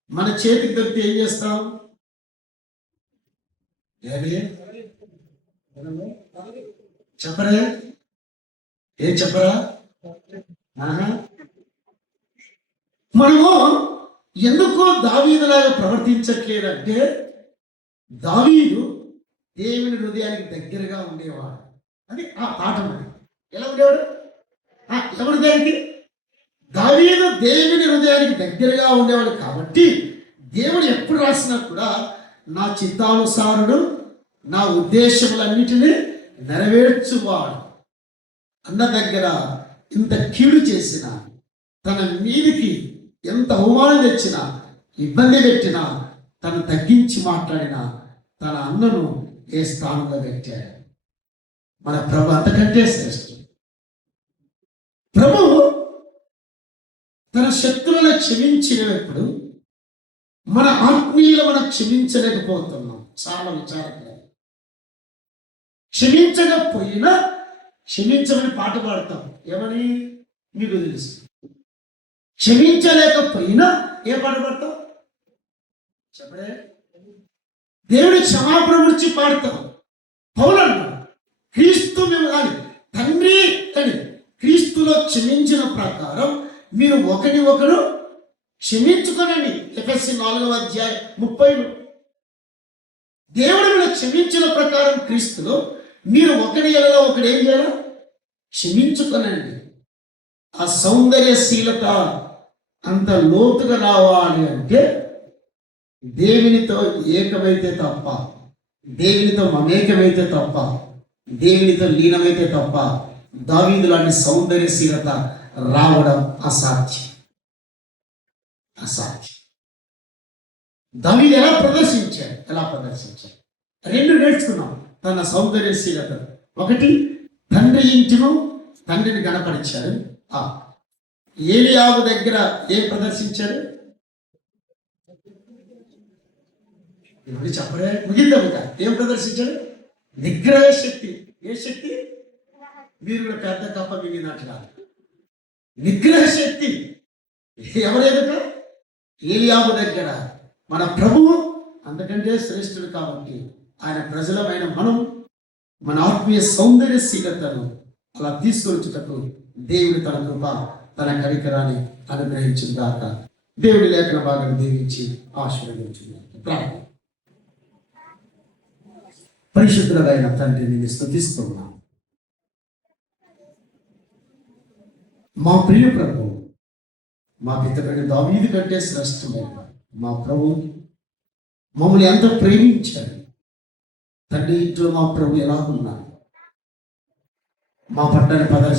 మన చేతికి దొరికితే ఏం చేస్తాం? చెప్పరా? ఏం చెప్పరా? మనము ఎందుకు దావీదులాగా ప్రవర్తించట్లేదంటే, దావీదు దేవుని హృదయానికి దగ్గరగా ఉండేవాడు. అది ఆ పాఠం. అది ఎలా ఉండేవాడు? ఎవరి దానికి? దావీదు దేవుని హృదయానికి దగ్గరగా ఉండేవాడు. కాబట్టి దేవుడు ఎప్పుడు రాసినా కూడా నా చిత్తానుసారుడు, నా ఉద్దేశములన్నిటినీ నెరవేర్చువాడు. అన్న దగ్గర ఇంత కీడు చేసిన, తన మీదికి ఎంత అవమానం తెచ్చినా, ఇబ్బంది పెట్టినా, తను తగ్గించి మాట్లాడిన తన అన్నను ఏ స్థానంలో పెట్టాడు? మన ప్రభు అంతకంటే శ్రేష్ఠుడు. ప్రభు తన శత్రువులను క్షమించినప్పుడు మన ఆత్మీయులు మనం క్షమించలేకపోతున్నాం. చాలా విచారంగా. క్షమించకపోయినా క్షమించమని పాట పాడతాం. ఏమని మీకు తెలుసు. క్షమించలేకపోయినా ఏ పాట పాడతాం? చెప్పడే. దేవుడి క్షమాపణ గురించి పాడతాం. పౌలు అన్నాడు, క్రీస్తు మేము కానీ తండ్రి అని క్రీస్తులో క్షమించిన ప్రకారం మీరు ఒకరు క్షమించుకోనండి. ఎఫెసీ 4:30. దేవుడు మీరు క్షమించిన ప్రకారం క్రీస్తులో మీరు ఒకటి ఎడల ఒకడు ఏం చేయాలి? క్షమించుకోనండి. ఆ సౌందర్యశీలత అంత లోతుగా రావాలి అంటే దేవునితో ఏకమైతే తప్ప, దేవునితో మమేకమైతే తప్ప, దేవునితో లీనమైతే తప్ప దావీదు లాంటి సౌందర్యశీలత రావడం అసాధ్యం. దావీదు ఎలా ప్రదర్శించాడు? రెండు నేర్చుకున్నాం తన సౌందర్యశీలత. ఒకటి, తండ్రి ఇంటిను తండ్రిని గణపరిచాడు. ఏలీయాబు దగ్గర ఏం ప్రదర్శించాడు? చెప్పడే ముగిందా? ఏం ప్రదర్శించాడు? నిగ్రహ శక్తి. ఏ శక్తి? మీరు కూడా పెద్ద కప్ప మిగిలినట్లా నిగ్రహ శక్తి. ఎవరెదుట? ఏలీయాబు దగ్గర. మన ప్రభువు అంతకంటే శ్రేష్ఠుడు. కాబట్టి ఆయన ప్రజలమైన మనం మన ఆత్మీయ సౌందర్యశీలతను అలా తీసుకొచ్చుటకు దేవుడు తన కృప, తన కనికరాన్ని అనుగ్రహించుగాక. దేవుడి లేఖన భాగాన్ని దీవించి ఆశీర్వదించుగాక. ప్రార్థన. పరిశుద్ధుడైన తండ్రి, నిన్ను స్తుతిస్తున్నాను. మా ప్రియ ప్రభు, మా పితరుని దావీదు కంటే శ్రేష్ఠమైన మా ప్రభు మమ్మల్ని ఎంత ప్రేమించాడు. తండ్రి ఇంట్లో మా ప్రభు ఎలా ఉన్నారు? మా పట్టణ ప్రదర్శన